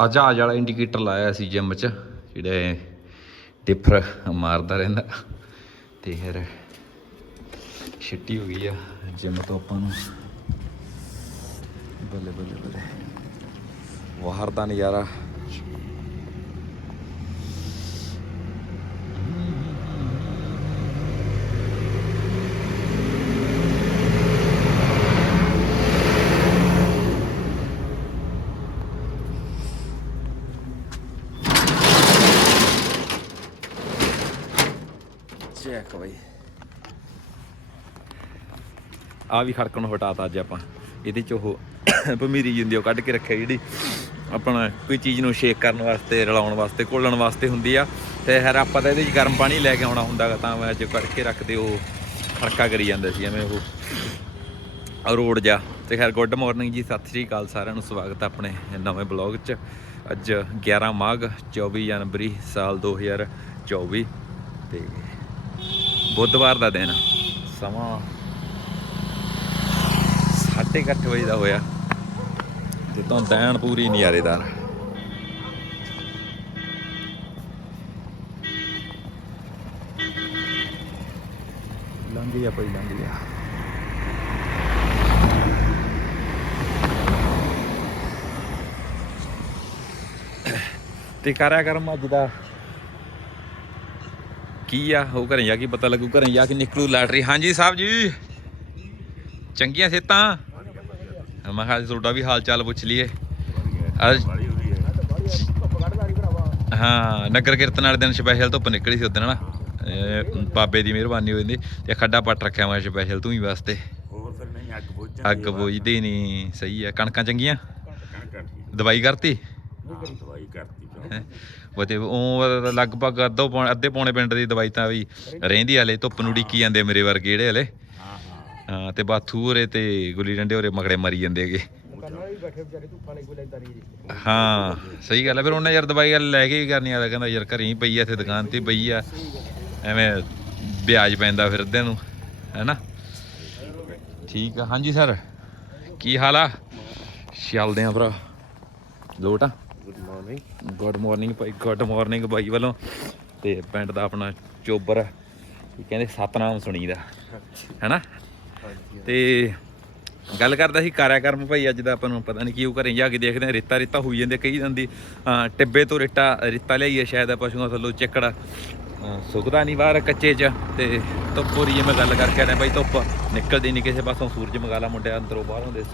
ਆ ਜਹਾਜ਼ ਵਾਲਾ ਇੰਡੀਕੇਟਰ ਲਾਇਆ ਸੀ ਜਿਮ 'ਚ, ਜਿਹੜੇ ਡਿਫਰ ਮਾਰਦਾ ਰਹਿੰਦਾ। ਤੇ ਫਿਰ ਛਿੱਟੀ ਹੋ ਗਈ ਆ ਜਿਮ ਤੋਂ ਆਪਾਂ ਨੂੰ। ਬੱਲੇ ਬੱਲੇ ਬੱਲੇ। ਬਾਹਰ ਦਾ ਨਜ਼ਾਰਾ ਚੈੱਕ ਬਈ ਆ ਵੀ ਖੜਕਣ ਨੂੰ ਹਟਾਤਾ ਅੱਜ ਆਪਾਂ। ਇਹਦੇ ਚ ਉਹ ਪਮੀਰੀ ਜਿੰਦੀ ਉਹ ਕੱਢ ਕੇ ਰੱਖਿਆ ਜਿਹੜੀ ਆਪਣਾ ਕੋਈ ਚੀਜ਼ ਨੂੰ ਸ਼ੇਕ ਕਰਨ ਵਾਸਤੇ ਰਲਾਉਣ ਵਾਸਤੇ ਘੋਲਣ ਵਾਸਤੇ ਹੁੰਦੀ ਆ। ਤੇ ਹਰ ਆਪਾਂ ਤਾਂ ਇਹਦੇ ਚ ਗਰਮ ਪਾਣੀ ਲੈ ਕੇ ਆਉਣਾ ਹੁੰਦਾ ਗਾ, ਤਾਂ ਮੈਂ ਅੱਜ ਕਰਕੇ ਰੱਖਦੇ ਉਹ ਖੜਕਾ ਕਰੀ ਜਾਂਦਾ ਸੀ ਐਵੇਂ ਉਹ ਰੋਡ ਜਾ ਤੇ ਖੈਰ ਗੁੱਡ ਮਾਰਨਿੰਗ ਜੀ ਸਤਿ ਸ਼੍ਰੀ ਅਕਾਲ ਸਾਰਿਆਂ ਨੂੰ ਸਵਾਗਤ ਆਪਣੇ ਨਵੇਂ ਬਲੌਗ 'ਚ। ਅੱਜ 11 ਮਾਘ 24 ਜਨਵਰੀ ਸਾਲ 2024 ਤੇ ਬੁੱਧਵਾਰ ਦਾ ਦਿਨ ਸਮਾਂ ਸਾਢੇ ਕੁ ਅੱਠ ਵਜੇ ਦਾ ਹੋਇਆ। ਤੇ ਤੋਂ ਦੈਣ ਪੂਰੀ ਨਜ਼ਾਰੇਦਾਰ। ਲੰਘੀ ਆ ਪਈ ਲੰਘੀ ਆ। ਤੇ ਕਰਿਆ ਕਰਮ ਅੱਜ ਦਾ। ਕੀ ਆ? ਉਹ ਘਰੇ ਜਾ ਕੇ ਪਤਾ ਲੱਗੂ ਘਰੇ ਜਾ ਕੇ ਨਿਕਲੂ ਲਾਟਰੀ। ਹਾਂਜੀ ਸਾਹਿਬ ਜੀ। ਚੰਗੀਆਂ ਸੇਤਾਂ ਮੈਂ ਕਿਹਾ ਤੁਹਾਡਾ ਵੀ ਹਾਲ ਚਾਲ ਪੁੱਛ ਲਈਏ। ਅੱਜ ਹਾਂ ਨਗਰ ਕੀਰਤਨ ਵਾਲੇ ਦਿਨ ਸਪੈਸ਼ਲ ਧੁੱਪ ਨਿਕਲੀ ਸੀ ਉਦੋਂ ਨਾ। ਬਾਬੇ ਦੀ ਮਿਹਰਬਾਨੀ ਹੋਈ ਜਾਂਦੀ। ਤੇ ਖੱਡਾ ਪੱਟ ਰੱਖਿਆ ਮੈਂ ਸਪੈਸ਼ਲ ਤੂੰ ਹੀ ਵਾਸਤੇ। ਅੱਗ ਬੁੱਝ ਅੱਗ ਬੁਝਦੀ ਨਹੀਂ ਸਹੀ ਆ ਕਣਕਾਂ ਚੰਗੀਆਂ? ਦਵਾਈ ਕਰਤੀ? ਹਾਂ ਦਵਾਈ ਕਰਤੀ ਹੈਂ। ਉਹ ਲਗਭਗ ਅੱਧੋ ਪੌਣੇ ਅੱਧੇ ਪੌਣੇ ਪਿੰਡ ਦੀ ਦਵਾਈ ਤਾਂ ਵੀ ਰਹਿੰਦੀ ਹਲੇ। ਧੁੱਪ ਨੂੰ ਡਿੱਕੀ ਜਾਂਦੇ ਮੇਰੇ ਵਰਗੇ ਜਿਹੜੇ ਹਲੇ। ਹਾਂ ਤੇ ਬਾਥੂ ਹੋਰੇ ਤੇ ਗੁੱਲੀ ਡੰਡੇ ਹੋਰੇ ਮਗੜੇ ਮਰੀ ਜਾਂਦੇ ਹੈਗੇ। ਹਾਂ ਸਹੀ ਗੱਲ ਹੈ ਫਿਰ ਉਹਨੇ ਯਾਰ ਦਵਾਈ ਗੱਲ ਲੈ ਕੇ ਹੀ ਕਰਨੀ ਆ ਕਹਿੰਦਾ ਯਾਰ ਘਰੇ ਹੀ ਪਈ ਆ ਇੱਥੇ ਦੁਕਾਨ ਤੇ ਪਈ ਆ। ਐਵੇਂ ਵਿਆਜ ਪੈਂਦਾ ਫਿਰਦੇ ਨੂੰ ਹੈਨਾ? ਠੀਕ ਆ ਹਾਂਜੀ ਸਰ ਕੀ ਹਾਲ ਆ? ਚੱਲਦੇ ਆ ਭਰਾ। ਲੋਟ ਆ। ਗੁੱਡ ਮਾਰਨਿੰਗ ਗੁੱਡ ਮਾਰਨਿੰਗ ਭਾਈ ਗੁੱਡ ਮਾਰਨਿੰਗ ਬਾਈ ਵੱਲੋਂ। ਤੇ ਪਿੰਡ ਦਾ ਆਪਣਾ ਚੋਬਰ ਕਹਿੰਦੇ ਸਤਨਾਮ ਸੁਣੀਦਾ ਹੈਨਾ? ਤੇ ਗੱਲ ਕਰਦਾ ਸੀ ਕਾਰਿਆ ਕਰਮ ਭਾਈ ਅੱਜ ਦਾ ਆਪਾਂ ਨੂੰ ਪਤਾ ਨਹੀਂ ਕੀ ਉਹ ਘਰੇ ਜਾ ਕੇ ਦੇਖਦੇ ਆ ਰੇਤਾ ਰੇਤਾ ਹੋਈ ਜਾਂਦੇ ਕਈ ਜਾਂਦੀ ਟਿੱਬੇ ਤੋਂ ਰੇਤਾ ਰੇਤਾ ਲਿਆਈਏ ਸ਼ਾਇਦ ਪਸ਼ੂਆਂ ਥੱਲੋਂ ਚੱਕੜ। ਸੁੱਕਦਾ ਨਹੀਂ ਬਾਹਰ ਕੱਚੇ 'ਚ ਤੇ ਧੁੱਪ ਹੋ ਰਹੀ ਹੈ ਮੈਂ ਗੱਲ ਕਰਕੇ ਆਇਆ ਭਾਈ ਧੁੱਪ ਨਿਕਲਦੀ ਨਹੀਂ ਕਿਸੇ ਪਾਸੋਂ ਸੂਰਜ ਮੰਗਾਲਾ ਮੁੰਡਿਆ ਅੰਦਰੋਂ ਬਾਹਰੋਂ ਦੇ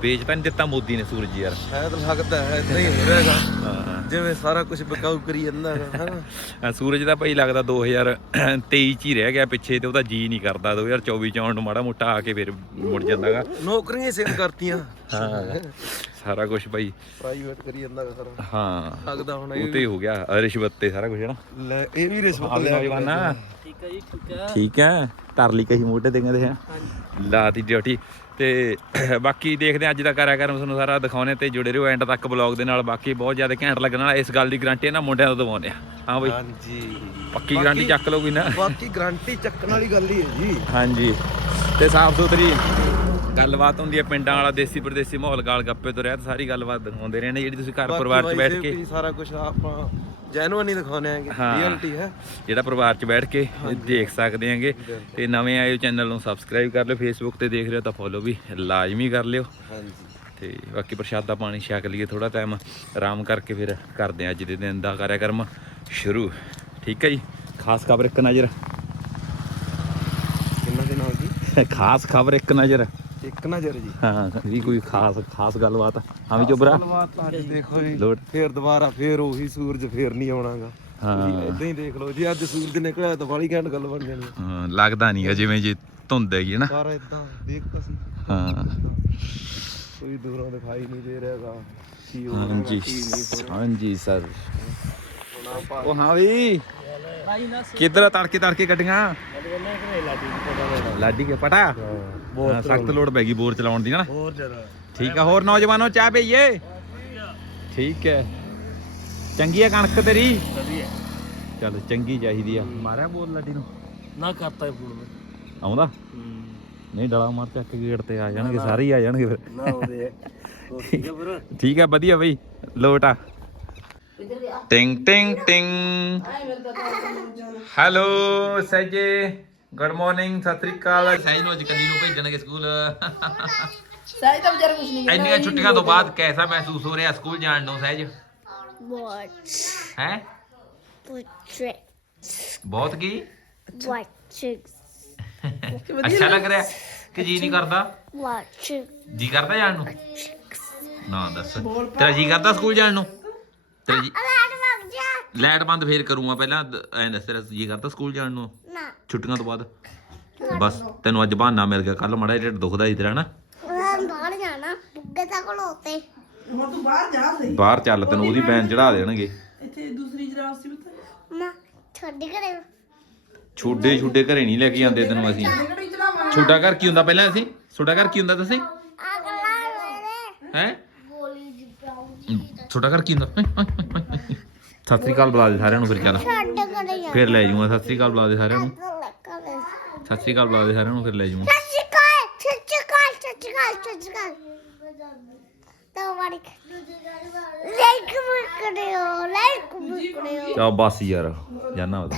ਵੇਚ ਤਾਂ ਨਹੀਂ ਦਿੱਤਾ ਮੋਦੀ ਨੇ ਸੂਰਜ ਯਾਰ। ਸ਼ਾਇਦ ਲੱਗਦਾ ਹੈ ਇਦਾਂ ਹੀ ਹੋ ਰਿਹਾ ਹੈਗਾ ਹਾਂ। ਜਿਵੇਂ ਸਾਰਾ ਕੁਝ ਬਕਾਊ ਕਰੀ ਜਾਂਦਾ ਹੈਗਾ ਸੂਰਜ ਦਾ ਭਾਈ ਲੱਗਦਾ 2023 ਚ ਹੀ ਰਹਿ ਗਿਆ ਪਿੱਛੇ ਤੇ ਉਹਦਾ ਜੀ ਨਹੀਂ ਕਰਦਾ 2024 ਚ ਆਉਣ ਨੂੰ ਮਾੜਾ ਮੋਟਾ ਆ ਕੇ ਫਿਰ ਮੁੜ ਜਾਂਦਾਗਾ ਨੌਕਰੀਆਂ ਸੇਲ ਕਰਤੀਆਂ। ਹਾਂ ਸਾਰਾ ਕੁਝ ਭਾਈ। ਪ੍ਰਾਈਵੇਟ ਕਰੀ ਜਾਂਦਾ ਸਾਰਾ। ਹਾਂ ਲੱਗਦਾ ਹੁਣ ਇਹ ਤੇ ਹੋ ਗਿਆ ਰਿਸ਼ਵਤ ਤੇ ਸਾਰਾ ਕੁਝ ਹੈ ਨਾ ਲੈ ਇਹ ਵੀ ਰਿਸ਼ਵਤ ਲੈ ਨੌਜਵਾਨਾ ਠੀਕ ਹੈ ਜੀ ਠੀਕ ਹੈ ਠੀਕ ਹੈ ਧਰ ਲਈ ਕਹੀ ਮੋਢੇ ਤੇ ਕਹਿੰਦੇ ਆ। ਲਾਤੀ ਡਿਊਟੀ। ਤੇ ਬਾਕੀ ਦੇਖਦੇ ਹਾਂ ਅੱਜ ਦਾ ਕਰਿਆ ਕਰਮ ਤੁਹਾਨੂੰ ਸਾਰਾ ਦਿਖਾਉਣੇ ਤੇ ਜੁੜੇ ਰਹੋ ਐਂਡ ਤੱਕ ਬਲੌਗ ਦੇ ਨਾਲ। ਬਾਕੀ ਬਹੁਤ ਜ਼ਿਆਦਾ ਘੈਂਟ ਲੱਗਣ ਵਾਲਾ ਇਸ ਗੱਲ ਦੀ ਗਾਰੰਟੀ ਇਹਨਾਂ ਮੁੰਡਿਆਂ ਤੋਂ ਦਵਾਉਂਦੇ ਆ ਹਾਂ ਬਈ। ਹਾਂਜੀ। ਪੱਕੀ ਗਾਰੰਟੀ ਚੱਕ ਲਓ ਕੋਈ ਨਾ। ਬਾਕੀ ਗਾਰੰਟੀ ਚੱਕਣ ਵਾਲੀ ਗੱਲ ਹੀ ਹੈ ਜੀ। ਹਾਂਜੀ। ਤੇ ਸਾਫ਼ ਸੁਥਰੀ ਗੱਲਬਾਤ ਹੁੰਦੀ ਹੈ ਪਿੰਡਾਂ ਵਾਲਾ ਦੇਸੀ ਪਰਦੇਸੀ ਮਾਹੌਲ ਗਾਲ ਗੱਪੇ ਤੋਂ ਰਹਿਤ ਸਾਰੀ ਗੱਲਬਾਤ ਦਿਖਾਉਂਦੇ ਰਹਿੰਦੇ ਜਿਹੜੀ ਤੁਸੀਂ ਘਰ ਪਰਿਵਾਰ 'ਚ ਬੈਠ ਕੇ ਸਾਰਾ ਕੁਝ ਆਪਾਂ ਜੈਨੂਅਨ ਹੀ ਆਂਗੇ ਹਾਂ। ਰਿਐਲਿਟੀ ਹੈ। ਜਿਹੜਾ ਪਰਿਵਾਰ 'ਚ ਬੈਠ ਕੇ ਦੇਖ ਸਕਦੇ ਆਂਗੇ ਤੇ ਨਵੇਂ ਆਏ ਚੈਨਲ ਨੂੰ ਸਬਸਕ੍ਰਾਈਬ ਕਰ ਲਿਓ ਫੇਸਬੁੱਕ ਤੇ ਦੇਖ ਰਹੇ ਹੋ ਤਾਂ ਫੋਲੋ ਵੀ ਲਾਜ਼ਮੀ ਕਰ ਲਿਓ। ਹਾਂਜੀ। ਤੇ ਬਾਕੀ ਪ੍ਰਸ਼ਾਦਾ ਪਾਣੀ ਛਕ ਲਈਏ ਥੋੜਾ ਟਾਈਮ ਆਰਾਮ ਕਰਕੇ ਫਿਰ ਕਰਦੇ ਹਾਂ ਅੱਜ ਦੇ ਦਿਨ ਦਾ ਕਾਰਿਆ ਕਰਮ ਸ਼ੁਰੂ। ਠੀਕ ਹੈ ਜੀ? ਖਾਸ ਖਬਰ ਇੱਕ ਨਜ਼ਰ। ਕਿੰਨਾ ਦਿਨ ਹੋ ਗਈ? ਖਾਸ ਖਬਰ ਇੱਕ ਨਜ਼ਰ। ਇੱਕ ਨਜ਼ਰ ਜੀ। ਹਾਂ ਵੀ ਕੋਈ ਖਾਸ ਖਾਸ ਗੱਲਬਾਤ ਹਾਂ ਵੀ ਚੋਬਰਾ ਗੱਲਬਾਤ ਅੱਜ ਦੇਖੋ ਜੀ ਫੇਰ ਦੁਬਾਰਾ ਫੇਰ ਉਹੀ ਸੂਰਜ ਫੇਰ ਨਹੀਂ ਆਉਣਾਗਾ। ਹਾਂ। ਇਦਾਂ ਹੀ ਦੇਖ ਲਓ ਜੀ ਅੱਜ ਸੂਰਜ ਨਿਕਲਿਆ ਤਾਂ ਵਾਲੀ ਘੈਂਟ ਗੱਲ ਬਣ ਜਾਣੀ ਹੈ। ਹਾਂ, ਲੱਗਦਾ ਨਹੀਂ ਹੈ ਜਿਵੇਂ ਜੇ ਧੁੰਦ ਹੈਗੀ ਨਾ। ਪਰ ਇਦਾਂ ਦੇਖ ਤਾਂ ਸੀ ਹਾਂ। ਕੋਈ ਦੂਰੋਂ ਦਿਖਾਈ ਨਹੀਂ ਦੇ ਰਿਹਾਗਾ ਕੀ ਹੋ ਰਿਹਾ ਹਾਂਜੀ ਕੀ ਨਹੀਂ ਹੋ ਰਿਹਾ ਹਾਂਜੀ ਸਰ। ਹੁਣ ਆਪਾਂ ਉਹ ਹਾਂ ਵੀ ਕਿੱਧਰ ਤੜਕੇ ਤੜਕੇ ਗੱਡੀਆਂ ਲਾਡੀ ਕੇ ਪਟਾ? ਹਾਂ, ਸਖਤ ਲੋੜ ਪੈ ਗਈ ਬੋਰ ਚਲਾਉਣ ਦੀ ਨਾ ਹੋਰ ਜਰਾ ਠੀਕ ਆ ਹੋਰ ਨੌਜਵਾਨੋ ਚਾਹ ਪਈਏ? ਠੀਕ ਹੈ। ਚੰਗੀ ਆ ਕਣਕ ਤੇਰੀ? ਚੱਲ ਚੰਗੀ ਚਾਹੀਦੀ ਆ। ਮਾਰਿਆ ਬੋਲ ਲਾਡੀ ਨੂੰ। ਨਾ ਕਰਤਾ ਫੋਨ ਆਉਂਦਾ? ਨਹੀਂ ਡਲਾ ਮਾਰ ਚੱਕ ਕੇ ਗੇਟ ਤੇ ਆ ਜਾਣਗੇ ਸਾਰੇ ਹੀ ਆ ਜਾਣਗੇ ਫਿਰ। ਨਾ ਠੀਕ ਹੈ ਬਰੋ ਠੀਕ ਆ ਵਧੀਆ ਬਈ। ਲੋਟ। ਆ। ਟਿੰਗ ਟਿੰਗ ਟਿੰਗ। ਹੈਲੋ ਸਹਿਜੇ ਗੁੱਡ ਮਾਰਨਿੰਗ ਸਤਿ ਸ੍ਰੀ ਅਕਾਲ। ਸਹਿਜ ਨੂੰ ਅੱਜ ਕੱਲੀ ਨੂੰ ਭੇਜਣਗੇ ਸਕੂਲ। ਸਾਈ ਤਾਂ ਵਿਚਾਰਾ ਕੁਝ ਨਹੀਂ ਇੰਨੀਆਂ ਛੁੱਟੀਆਂ ਤੋਂ ਬਾਅਦ ਕੈਸਾ ਮਹਿਸੂਸ ਹੋ ਰਿਹਾ ਸਕੂਲ ਜਾਣ ਨੂੰ ਸਹਿਜ. ਹੈ? Portraits. ਬਹੁਤ ਕੀ. ਅੱਛਾ ਲੱਗ ਰਿਹਾ ਕਿ ਜੀ ਨਹੀਂ ਕਰਦਾ. ਜੀ ਕਰਦਾ ਜਾਣ ਨੂੰ? ਨਾ ਦੱਸ। ਤੇਰਾ ਜੀ ਕਰਦਾ ਸਕੂਲ ਜਾਣ ਨੂੰ? ਤੇਰਾ Alarm ਲੱਗ ਜਾ। ਲਾਈਟ ਬੰਦ ਫੇਰ ਕਰੂੰਗਾ ਪਹਿਲਾਂ ਐਂ ਦੱਸ ਤੇਰਾ ਜੀ ਕਰਦਾ ਸਕੂਲ ਜਾਣ ਨੂੰ? ਨਾ। ਛੁੱਟੀਆਂ ਤੋਂ ਬਾਅਦ? ਬਸ ਤੈਨੂੰ ਅੱਜ ਬਹਾਨਾ ਮਿਲ ਗਿਆ ਕੱਲ ਮੜਾ ਢਿੱਡ ਦੁਖਦਾ ਸੀ ਤੇਰਾ ਨਾ। ਮੈਂ ਬਾਹਰ ਜਾਣਾ ਬੁੱਗੇ ਤੱਕ ਖਲੋਤੇ ਹੁਣ ਤੂੰ ਬਾਹਰ ਜਾ ਸਹੀ। ਬਾਹਰ ਚੱਲ ਤੈਨੂੰ ਉਹਦੀ ਬੈਨ ਚੜਾ ਦੇਣਗੇ। ਇੱਥੇ ਦੂਸਰੀ ਜਰਾਬ ਸੀ ਪੁੱਤ ਮੈਂ ਛੱਡ ਘਰੇ। ਛੋਡੇ ਛੋਡੇ ਘਰੇ ਨਹੀਂ ਲੈ ਕੇ ਜਾਂਦੇ ਤੈਨੂੰ ਅਸੀਂ। ਛੋਟਾ ਘਰ ਕੀ ਹੁੰਦਾ ਪਹਿਲਾਂ ਅਸੀਂ? ਛੋਟਾ ਘਰ ਕੀ ਹੁੰਦਾ ਦੱਸੀ? ਅਗਲਾ ਮੇਰੇ। ਹੈ? ਛੋਟਾ ਘਰ ਕੀ ਹੁੰਦਾ। ਸਤਿ ਸ੍ਰੀ ਅਕਾਲ ਬੁਲਾ ਦੇ ਸਾਰਿਆਂ ਨੂੰ ਫਿਰ ਚੱਲ ਫਿਰ ਲੈ ਜਾਊਂਗਾ ਸਤਿ ਸ੍ਰੀ ਅਕਾਲ ਬੁਲਾ ਦੇ ਸਾਰਿਆਂ ਨੂੰ। ਕਰੇ ਸਤਿ ਸ੍ਰੀ ਅਕਾਲ ਬੁਲਾ ਦੇ ਸਾਰਿਆਂ ਨੂੰ ਫਿਰ ਲੈ ਜਾਊਂਗਾ ਸੱਚਕਾਲ ਸੱਚਕਾਲ ਸੱਚਕਾਲ ਸੱਚਕਾਲ ਤਾਂ ਮਾਰੀ ਲਾਈਕ ਵੀ ਕਰਿਓ ਲਾਈਕ ਵੀ ਕਰਿਓ ਚਾ ਬਸ ਯਾਰ ਜਾਨਾ ਉਹਦਾ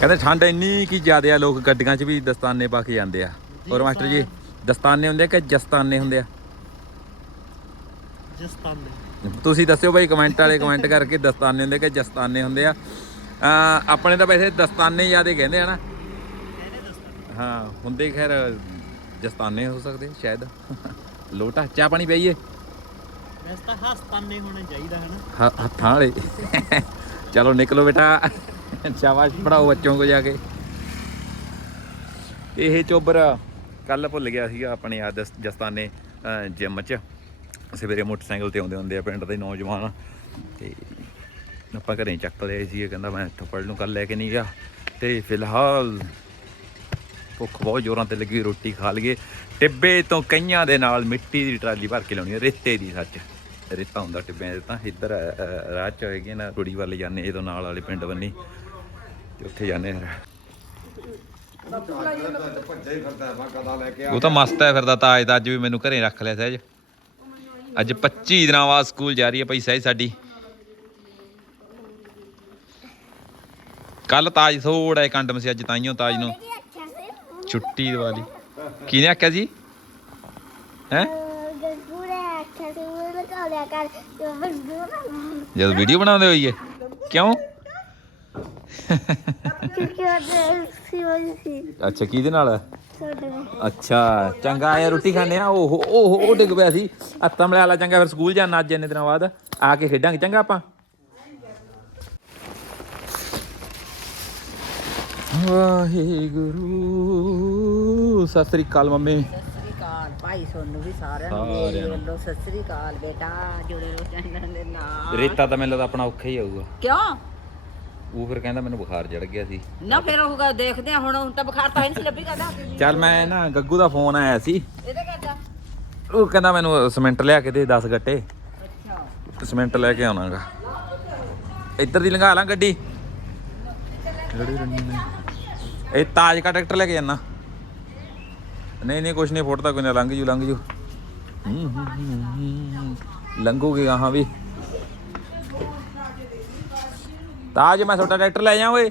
ਕਹਿੰਦੇ ਠੰਡ ਇੰਨੀ ਕੀ ਜ਼ਿਆਦਾ ਆ ਲੋਕ ਗੱਡੀਆਂ 'ਚ ਵੀ ਦਸਤਾਨੇ ਪਾ ਕੇ ਜਾਂਦੇ ਆ। ਹੋਰ ਮਾਸਟਰ ਜੀ ਦਸਤਾਨੇ। ਹੁੰਦੇ ਆ ਕਿ ਜਸਤਾਨੇ ਹੁੰਦੇ ਆ? ਜਸਤਾਨੇ। ਤੁਸੀਂ ਦੱਸਿਓ ਬਾਈ ਕਮੈਂਟ ਵਾਲੇ ਕਮੈਂਟ ਕਰਕੇ ਦਸਤਾਨੇ ਹੁੰਦੇ ਕਿ ਜਸਤਾਨੇ ਹੁੰਦੇ ਆ। ਆਪਣੇ ਤਾਂ ਵੈਸੇ ਦਸਤਾਨੇ ਜਿਆਦੇ ਕਹਿੰਦੇ ਆ ਨਾ। ਹਾਂ ਹੁੰਦੇ ਖੈਰ ਜਸਤਾਨੇ ਹੋ ਸਕਦੇ ਸ਼ਾਇਦ। ਲੋਟਾ ਚਾਹ ਪਾਣੀ ਪਈਏ? ਵੈਸੇ ਤਾਂ ਹਸਤਾਨੇ ਹੋਣੇ ਚਾਹੀਦਾ ਹਨਾ। ਹੱਥਾਂ ਵਾਲੇ। ਚਲੋ ਨਿਕਲੋ ਬੇਟਾ। ਸ਼ਾਬਾਸ਼ ਪੜਾਓ ਬੱਚੋਂ ਕੋ ਜਾ ਕੇ। ਇਹ ਚੋਬਰ ਕੱਲ ਭੁੱਲ ਗਿਆ ਸੀਗਾ ਆਪਣੇ ਆ ਦਸ- ਜਸਤਾਨੇ ਜਿਮ ਚ। ਸਵੇਰੇ ਮੋਟਰਸਾਈਕਲ ਤੇ ਆਉਂਦੇ ਹੁੰਦੇ ਆ ਪਿੰਡ ਦੇ ਨੌਜਵਾਨ। ਤੇ ਆਪਾਂ ਘਰੇ ਚੱਕ ਲਏ ਸੀ ਇਹ ਕਹਿੰਦਾ ਮੈਂ ਥੱਪੜ ਨੂੰ ਕੱਲ ਲੈ ਕੇ ਨਹੀਂ ਗਿਆ। ਤੇ ਫਿਲਹਾਲ ਭੁੱਖ ਬਹੁਤ ਜ਼ੋਰਾਂ ਤੇ ਲੱਗੀ ਰੋਟੀ ਖਾ ਲਈਏ। ਟਿੱਬੇ ਤੋਂ ਕਈਆਂ ਦੇ ਨਾਲ ਮਿੱਟੀ ਦੀ ਟਰਾਲੀ ਭਰ ਕੇ ਲਾਉਣੀ ਹੈ ਰੇਤੇ ਦੀ ਸੱਚ। ਰੇਤਾ ਹੁੰਦਾ ਟਿੱਬਿਆਂ 'ਚ ਤਾਂ। ਇੱਧਰ ਅ, ਰਾਹ ਚ ਹੋਏਗੀ ਨਾ ਕੁੜੀ ਵੱਲ ਜਾਂਦੇ ਇਹ ਤੋਂ ਨਾਲ ਵਾਲੇ ਪਿੰਡ ਬੰਨੀ ਤੇ ਉੱਥੇ ਜਾਂਦੇ ਹਾਂ ਉਹ ਤਾਂ ਮਸਤ ਹੈ ਫਿਰਦਾ ਤਾਜ ਤਾਂ ਅੱਜ ਵੀ ਮੈਨੂੰ ਘਰੇ ਰੱਖ ਲਿਆ ਸਹਿਜ। ਅੱਜ 25 ਦਿਨਾਂ ਬਾਅਦ ਸਕੂਲ ਜਾ ਰਹੀ ਹੈ ਭਾਈ ਸਹਿਜ ਸਾਡੀ। ਕੱਲ ਤਾਜ ਥੋੜਾ ਜਿਹਾ ਕੰਡਮ ਸੀ ਅੱਜ ਤਾਈਓ ਤਾਜ ਨੂੰ ਛੁੱਟੀ ਦੀਵਾਲੀ ਕਿਹਨੇ ਆਖਿਆ ਜੀ ਹੈ? ਜਦੋਂ ਵੀਡੀਓ ਬਣਾਉਂਦੇ ਹੋਈਏ। ਕਿਉਂ? ਕਿਉਂਕਿ ਉਹ ਸੀ ਸੀ ਅੱਛਾ ਕਿਹਦੇ ਨਾਲ। ਛੋਟੇ ਅੱਛਾ ਚੰਗਾ ਆਇਆ ਰੋਟੀ ਖਾਣੇ ਆ? ਉਹ ਉਹ ਉਹ ਡਿੱਗ ਪਿਆ ਸੀ। ਹੱਥਾਂ ਮਲਿਆ ਲਾ ਚੰਗਾ ਫਿਰ ਸਕੂਲ ਜਾਣਾ ਅੱਜ ਇੰਨੇ ਦਿਨਾਂ ਬਾਅਦ। ਆ ਕੇ ਖੇਡਾਂਗੇ ਚੰਗਾ ਆਪਾਂ। ਵਾਹਿਗੁਰੂ ਸਤਿ ਸ੍ਰੀ ਅਕਾਲ ਮੰਮੀ। ਸਤਿ ਸ੍ਰੀ ਅਕਾਲ ਭਾਈ ਸੋਨੂੰ ਵੀ ਸਾਰਿਆਂ ਨੂੰ ਸਾਰਿਆਂ ਮੇਰੇ ਨੂੰ। ਵੱਲੋਂ ਸਤਿ ਸ੍ਰੀ ਅਕਾਲ ਬੇਟਾ ਜੁੜੇ ਰਹੋ ਚੈਨਲ ਦੇ ਨਾਲ। ਰੇਤਾ ਤਾਂ ਮੈਨੂੰ ਲੱਗਦਾ ਆਪਣਾ ਔਖਾ ਹੀ ਆਊਗਾ। ਕਿਉਂ? ਉਹ ਫਿਰ ਕਹਿੰਦਾ ਮੈਨੂੰ ਬੁਖਾਰ ਚੜ ਗਿਆ ਸੀ। ਨਾ ਫਿਰ ਉਹ ਗੱਲ ਦੇਖਦੇ ਆ ਹੁਣ ਹੁਣ ਤਾਂ ਬੁਖਾਰ ਤਾਂ ਹੀ ਨਹੀਂ ਸੀ ਲੱਭੀ ਕਰਦਾ ਚੱਲ ਮੈਂ ਨਾ ਗੱਗੂ ਦਾ ਫੋਨ ਆਇਆ ਸੀ। ਇਹਦੇ ਕਰਦਾ ਉਹ ਕਹਿੰਦਾ ਮੈਨੂੰ ਸਿਮੈਂਟ ਲਿਆ ਕੇ ਦੇ 10 ਗੱਟੇ। ਅੱਛਾ। ਸਿਮੈਂਟ ਲੈ ਕੇ ਆਉਣਾਗਾ ਇੱਧਰ ਦੀ ਲੰਘਾ ਲਾਂ ਗੱਡੀ। ਇਹ ਤਾਜ ਕਾ ਟਰੈਕਟਰ ਲੈ ਕੇ ਜਾਣਾ ਨਹੀਂ ਨਹੀਂ ਕੁਛ ਨਹੀਂ ਫੁੱਟਦਾ ਕੋਈ ਨਾ ਲੰਘ ਜੂ ਲੰਘ ਜੂ। ਲੰਘੂਗੀ ਗਾਹਾਂ ਵੀ। ਤਾਂ ਜੇ, ਮੈਂ ਤੁਹਾਡਾ ਟਰੈਕਟਰ ਲੈ ਜਾ ਓਏ।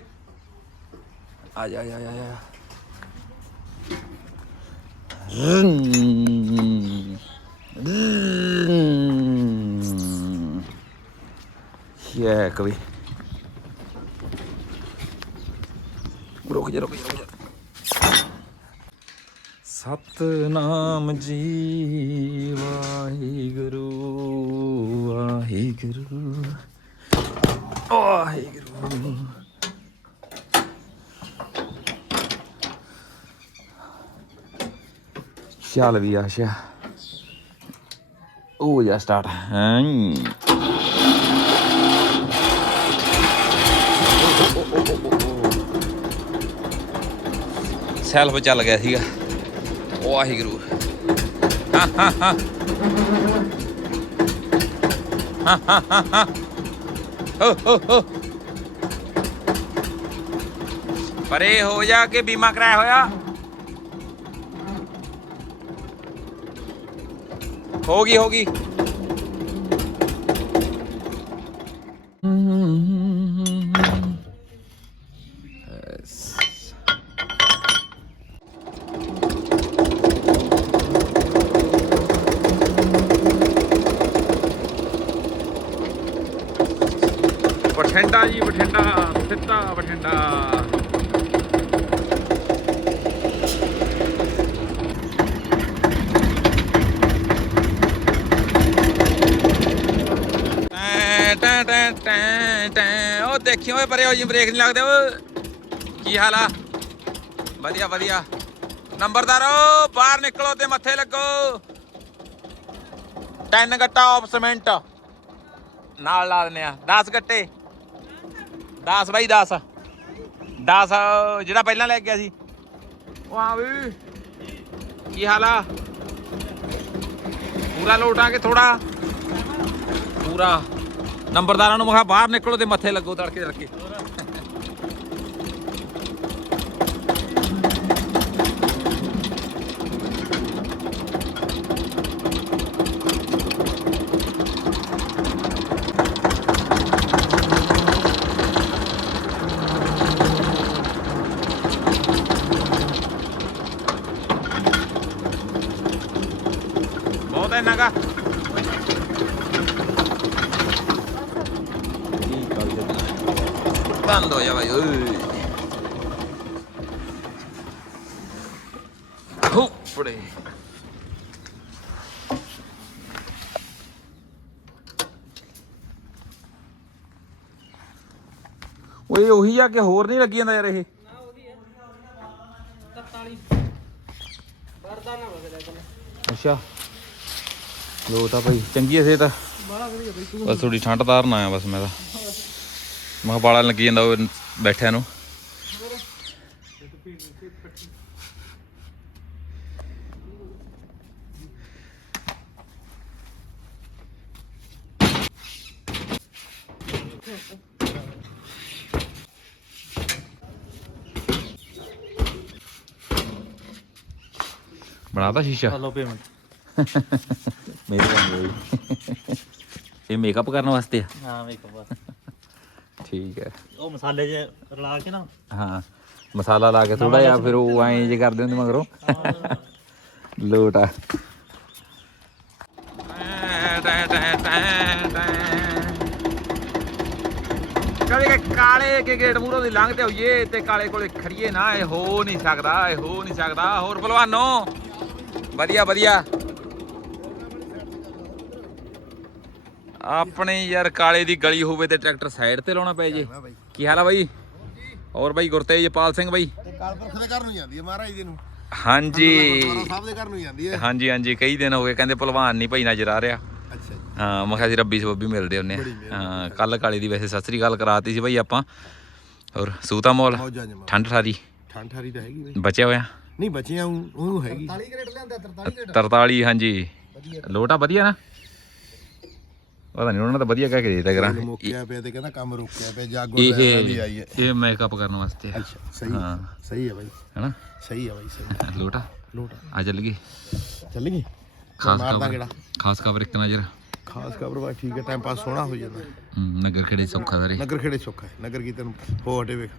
ਆ ਜਾ ਆ ਜਾ ਆ ਜਾ ਇਹ ਕਵੀ ਰੁਕ ਰੁਕ ਜਾ ਰੁਕ ਜਾ। ਸਤਨਾਮ ਜੀ, ਵਾਹਿਗੁਰੂ ਵਾਹਿਗੁਰੂ। ਵਾਹਿਗੁਰੂ ਚੱਲ ਵੀ ਆਸ਼ਾ ਉਹ ਜਾ ਸਟਾਰਟ ਹਾਂ ਸੈਲਫ ਚੱਲ ਗਿਆ ਸੀਗਾ ਵਾਹਿਗੁਰੂ ਹਾਂ ਹਾਂ ਹਾਂ ਹਾਂ ਹਾਂ ਹਾਂ हो परे हो जा के बीमा कराया होया। होगी होगी। ਬਠਿੰਡਾ ਜੀ, ਬਠਿੰਡਾ, ਸਿੱਧਾ ਬਠਿੰਡਾ। ਟੈਂ ਟੈਂ ਟੈਂ ਟੈਂ ਉਹ ਦੇਖਿਓ ਓਏ ਪਰੇ ਹੋ ਜੀ, ਬ੍ਰੇਕ ਨਹੀਂ ਲੱਗਦੇ ਓ ਕੀ ਹਾਲ ਆ? ਵਧੀਆ ਵਧੀਆ। ਨੰਬਰਦਾਰੋ ਬਾਹਰ ਨਿਕਲੋ ਤੇ ਮੱਥੇ ਲੱਗੋ। ਟੈਨ ਗੱਟਾ ਆਫ ਸਿਮੈਂਟ। ਨਾਲ ਲਾ ਦਿੰਨੇ ਆ। 10 ਗੱਟੇ। 10 ਬਾਈ 10 10 ਜਿਹੜਾ ਪਹਿਲਾਂ ਲੈ ਕੇ ਗਿਆ ਸੀ। ਉਹ ਆ ਵੀ। ਕੀ ਹਾਲ ਆ? ਪੂਰਾ ਲੋਟਾਂਗੇ ਥੋੜਾ ਪੂਰਾ। ਨੰਬਰਦਾਰਾਂ ਨੂੰ ਮਖਾ ਬਾਹਰ ਨਿਕਲੋ ਤੇ ਮੱਥੇ ਲੱਗੋ ਤੜਕੇ ਤੜਕੇ ਬਹੁਤ ਹੈ ਨਾਗਾ ਬੰਦ ਹੋ ਜਾ ਭਾਈ ਓਏ ਹੋ ਪੜੇ ਓਏ ਉਹੀ ਆ ਕਿ ਹੋਰ ਨਹੀਂ ਲੱਗੀ ਜਾਂਦਾ ਯਾਰ ਇਹ? ਅੱਛਾ। ਲੋ ਤਾਂ ਭਾਈ ਚੰਗੀ ਐ ਸੇ ਤਾਂ ਬਸ ਥੋੜੀ ਠੰਡ ਤਾਰਨ ਆਇਆ ਬਸ ਮੈਂ ਤਾਂ। ਮੈਂ ਬਾਲਾ ਲੱਗੀ ਜਾਂਦਾ ਉਹ ਬੈਠਿਆਂ ਨੂੰ। ਬਣਾਤਾ ਸ਼ੀਸ਼ਾ ਹਲੋ ਪੇਮੈਂਟ ਮੇਰੇ ਬਣ ਗਈ ਇਹ ਮੇਕਅਪ ਕਰਨ ਵਾਸਤੇ ਆ ਹਾਂ ਵੇਖੋ ਬਸ ਠੀਕ ਹੈ ਉਹ ਮਸਾਲੇ ਜੇ ਰਲਾ ਕੇ ਨਾ ਹਾਂ ਮਸਾਲਾ ਲਾ ਕੇ ਥੋੜਾ ਜਿਹਾ ਫਿਰ ਉਹ ਐਂ ਜੇ ਕਰਦੇ ਹੁੰਦੇ ਮਗਰੋਂ ਲੋਟ ਆ ਕਦੇ ਕਾਲੇ ਕੇ ਗੇਟ ਮੂਹਰੋਂ ਦੀ ਲੰਘਦੇ ਹੋਈਏ ਤੇ ਕਾਲੇ ਕੋਲੇ ਖੜੀਏ ਨਾ ਇਹ ਹੋ ਨਹੀਂ ਸਕਦਾ ਇਹ ਹੋ ਨਹੀਂ ਸਕਦਾ। ਹੋਰ ਭਲਵਾਨੋ ਵਧੀਆ ਵਧੀਆ। ਆਪਣੇ ਯਾਰ ਕਾਲੇ ਦੀ ਗਲੀ ਹੋਵੇ ਤੇ ਟਰੈਕਟਰ ਸਾਈਡ ਤੇ ਲਾਉਣਾ ਪੈ ਜੇ। ਕੀ ਹਾਲ ਆ ਬਾਈ? ਹੋਰ ਬਾਈ ਗੁਰਤੇਜਪਾਲ ਸਿੰਘ ਬਾਈ? ਕਾਲਪੁਰਖ ਦੇ ਘਰ ਨੂੰ ਜਾਂਦੀ ਹੈ ਮਹਾਰਾਜ ਦੇ ਨੂੰ। ਹਾਂਜੀ। ਸਾਹਿਬ ਦੇ ਘਰ ਨੂੰ ਜਾਂਦੀ ਹੈ ਹਾਂਜੀ ਹਾਂਜੀ ਕਈ ਦਿਨ ਹੋ ਗਏ ਕਹਿੰਦੇ ਭਲਵਾਨ ਨਹੀਂ ਭਾਈ ਨਜ਼ਰ ਆ ਰਿਹਾ। ਅੱਛਾ ਜੀ। ਹਾਂ ਮੈਂ ਕਿਹਾ ਸੀ ਰੱਬੀ ਸੋਬੀ ਮਿਲਦੇ ਹੁੰਨੇ ਆ। ਹਾਂ ਕੱਲ ਕਾਲੀ ਦੀ ਵੈਸੇ ਸਤਿ ਸ੍ਰੀ ਅਕਾਲ ਕਰਾਤੀ ਸੀ ਭਾਈ ਆਪਾਂ। ਹੋਰ ਸੂਤਾ ਮੋਲ ਠੰਡ ਠਾਰੀ। ਠੰਡ ਠਾਰੀ ਤਾਂ ਹੈਗੀ ਬਈ। ਬਚਿਆ ਹੋਇਆ? ਨਹੀਂ ਬੱਚਿਆਂ ਉਹ ਹੈਗੀ। 43 ਹਾਂਜੀ। ਲੋਟਾ ਵਧੀਆ ਨਾ? ਪਤਾ ਨਹੀਂ ਉਹਨਾਂ ਨੇ ਤਾਂ ਵਧੀਆ ਕਹਿ ਕੇ ਦੇ ਦਿੱਤਾ ਕਰਾਂ। ਮੁੱਕਿਆ ਪਿਆ ਤੇ ਕਹਿੰਦਾ ਕੰਮ ਰੁਕਿਆ ਪਿਆ ਜਾਗੋ ਦੀ ਆਈ ਹੈ। ਇਹ ਮੇਕਅਪ ਕਰਨ ਵਾਸਤੇ ਅੱਛਾ ਸਹੀ ਹਾਂ। ਸਹੀ ਹੈ ਬਾਈ। ਹੈਨਾ? ਸਹੀ ਹੈ ਬਾਈ ਸਹੀ ਲੋਟਾ? ਲੋਟ। ਆ ਚੱਲ ਗਏ ਚੱਲ ਗਈ? ਖਾਸ ਕਿਹੜਾ? ਖਾਸ ਖਬਰ ਇੱਕ ਨਜ਼ਰ। ਖਾਸ ਖਬਰ ਬਾ ਠੀਕ ਹੈ ਟਾਈਮ ਪਾਸ ਸੋਹਣਾ ਹੋ ਜਾਂਦਾ। ਨਗਰ ਖੇੜੇ ਸੌਖਾ ਸਾਰੇ। ਨਗਰ ਖੇੜੇ ਸੁੱਖ ਹੈ। ਨਗਰ ਕੀਰਤਨ ਹੋ ਹਟੇ ਵੇਖ।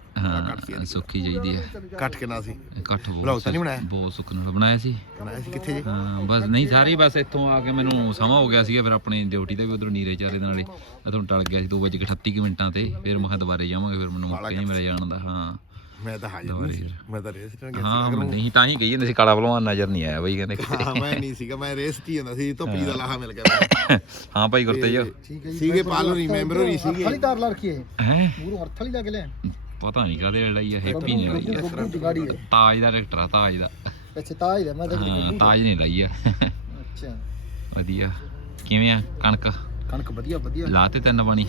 ਕੱਟ ਸੀ ਹਾਂ ਸੁੱਖੀ ਚਾਹੀਦੀ ਹੈ। ਕੱਟ ਕੇ ਨਾ ਸੀ। ਇਕੱਠ ਬਹੁਤ ਤਾਂ ਨਹੀਂ ਬਣਾਇਆ? ਬਹੁਤ ਸੁੱਖ ਨਾਲ ਬਣਾਇਆ ਸੀ। ਬਣਾਇਆ ਸੀ। ਕਿੱਥੇ ਜੇ? ਹਾਂ ਬਸ ਨਹੀਂ ਸਾਰੀ ਬਸ ਇੱਥੋਂ ਆ ਕੇ ਮੈਨੂੰ ਸਮਾਂ ਹੋ ਗਿਆ ਸੀਗਾ ਫਿਰ ਆਪਣੀ ਡਿਊਟੀ ਤੇ ਵੀ ਉਧਰੋਂ ਨੀਰੇ ਚਾਰੇ ਦੇ ਨਾਲੇ। ਇੱਥੋਂ ਟਲ ਗਿਆ ਸੀ 2:38 ਮਿੰਟਾਂ ਤੇ। ਫਿਰ ਮੈਂ ਕਿਹਾ ਦੁਬਾਰੇ ਜਾਵਾਂਗੇ ਫਿਰ ਮੈਨੂੰ ਮੌਕਾ ਨਹੀਂ ਮਿਲਿਆ ਜਾਣ ਦਾ। ਹਾਂ। ਮੈਂ ਤਾਂ ਹਾਜ਼ਰ ਨਹੀਂ ਸੀ ਮੈਂ ਤਾਂ ਰੇਸ ਟਣ ਗਿਆ ਹਾਂ ਨਹੀਂ ਤਾਂ ਹੀ ਕਹੀ ਜਾਂਦੇ ਸੀ ਕਾਲਾ ਭਲਵਾਨ ਨਜ਼ਰ ਨਹੀਂ ਆਇਆ ਬਈ ਕਹਿੰਦੇ। ਹਾਂ ਮੈਂ ਨਹੀਂ ਸੀਗਾ ਮੈਂ ਰੇਸ ਟੀ ਹੁੰਦਾ ਸੀ ਧੁੱਪੀ ਦਾ ਲਾਹਾ ਮਿਲ ਗਿਆ ਹਾਂ ਭਾਈ ਗੁਰਤੇਜ। ਸੀਗੇ ਪਾਲੋ ਨਹੀਂ ਮੈਂਬਰ ਹੋਣੀ ਸੀਗੇ ਤਾਰ ਲਾ ਰੱਖੀ ਹੈ ਹੈ? ਪੂਰਾ ਅਰਥ ਵਾਲੀ ਲੱਗ ਲਿਆ ਪਤਾ ਨਹੀਂ ਕਾਦੇ ਲੜਾਈ ਆ ਹੈਪੀ ਨੇ ਹੈ ਤਾਜ ਦਾ ਡਾਇਰੈਕਟਰ ਆ ਤਾਜ ਦਾ। ਅੱਛਾ ਤਾਜ ਦਾ ਮੈਂ ਤਾਂ ਹਾਂ ਤਾਜ ਨੇ ਲਾਈ ਆ। ਅੱਛਾ। ਵਧੀਆ। ਕਿਵੇਂ ਆ ਕਣਕ? ਕਣਕ ਵਧੀਆ ਵਧੀਆ। ਲਾਤੇ ਤਿੰਨ ਪਾਣੀ।